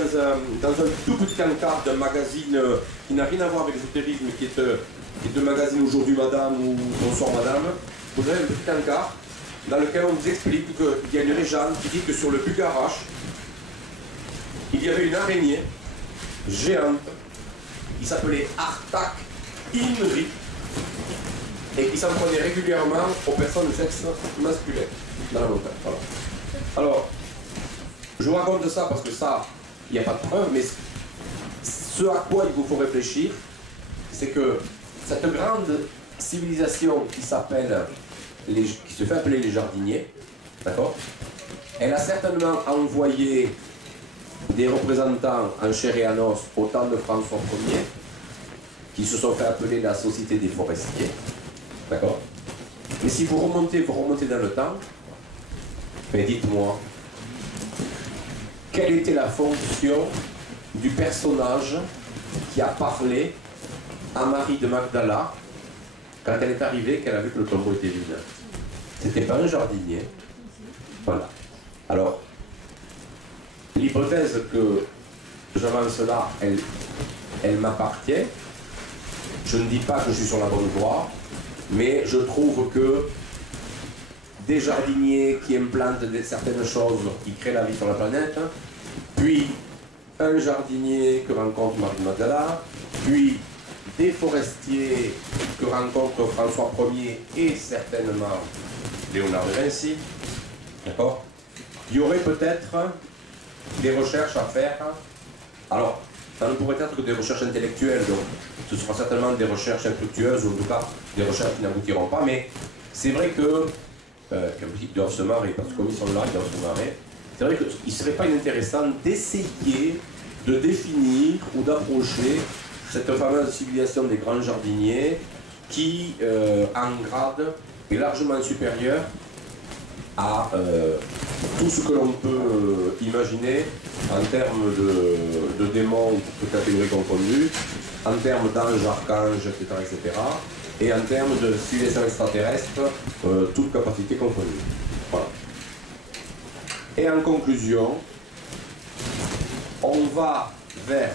dans un tout petit encart d'un magazine qui n'a rien à voir avec l'ésotérisme, qui est un magazine Aujourd'hui Madame ou Bonsoir Madame. Vous avez un petit encart dans lequel on vous explique qu'il y a une légende qui dit que sur le Bugarach, il y avait une araignée géante qui s'appelait Artak Imri et qui s'en prenait régulièrement aux personnes de sexe masculin dans la montagne. Voilà. Alors, je vous raconte ça parce que ça, il n'y a pas de preuve, mais ce à quoi il vous faut réfléchir, c'est que cette grande civilisation qui se fait appeler les jardiniers, d'accord, elle a certainement envoyé des représentants en chair et en os au temps de François Ier, qui se sont fait appeler la Société des forestiers, d'accord. Mais si vous remontez dans le temps, mais dites-moi, quelle était la fonction du personnage qui a parlé à Marie de Magdala quand elle est arrivée, qu'elle a vu que le tombeau était vide? C'était pas un jardinier. Voilà. Alors, l'hypothèse que j'avance là, elle m'appartient. Je ne dis pas que je suis sur la bonne voie, mais je trouve que des jardiniers qui implantent certaines choses qui créent la vie sur la planète, puis un jardinier que rencontre Marie Magdala, puis des forestiers que rencontre François Ier et certainement Léonard de Vinci. D'accord? Il y aurait peut-être des recherches à faire. Alors, ça ne pourrait être que des recherches intellectuelles, donc ce sera certainement des recherches infructueuses, ou en tout cas des recherches qui n'aboutiront pas, mais c'est vrai que, ils doivent se marrer, parce que comme ils sont là, ils doivent se marrer, c'est vrai qu'il ne serait pas inintéressant d'essayer de définir ou d'approcher cette fameuse civilisation des grands jardiniers qui, en grade, est largement supérieure à tout ce que l'on peut imaginer en termes de démons, toutes catégories confondues, en termes d'anges, archanges, etc., et en termes de civilisation extraterrestre, toutes capacités confondues. Voilà. Et en conclusion, on va vers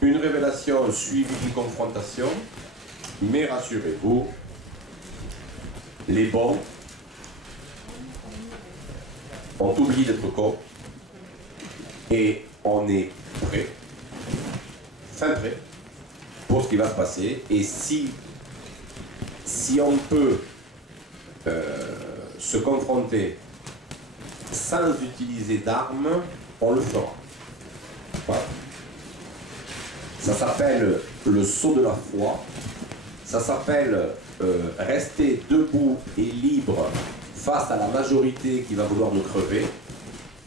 une révélation suivie d'une confrontation, mais rassurez-vous, les bons ont oublié d'être cons et on est prêt, fin prêt, pour ce qui va se passer. Et si on peut se confronter sans utiliser d'armes, on le fera. Voilà. Ça s'appelle le saut de la foi, ça s'appelle rester debout et libre face à la majorité qui va vouloir nous crever,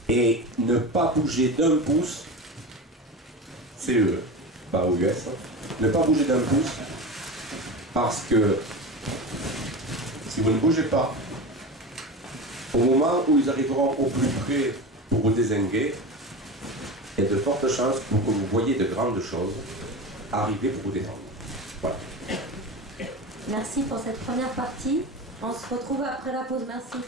et ne pas bouger d'un pouce, c'est eux, pas aux US, hein. Ne pas bouger d'un pouce, parce que si vous ne bougez pas, au moment où ils arriveront au plus près pour vous dézinguer, il y a de fortes chances pour que vous voyez de grandes choses arriver pour vous défendre. Voilà. Merci pour cette première partie. On se retrouve après la pause. Merci.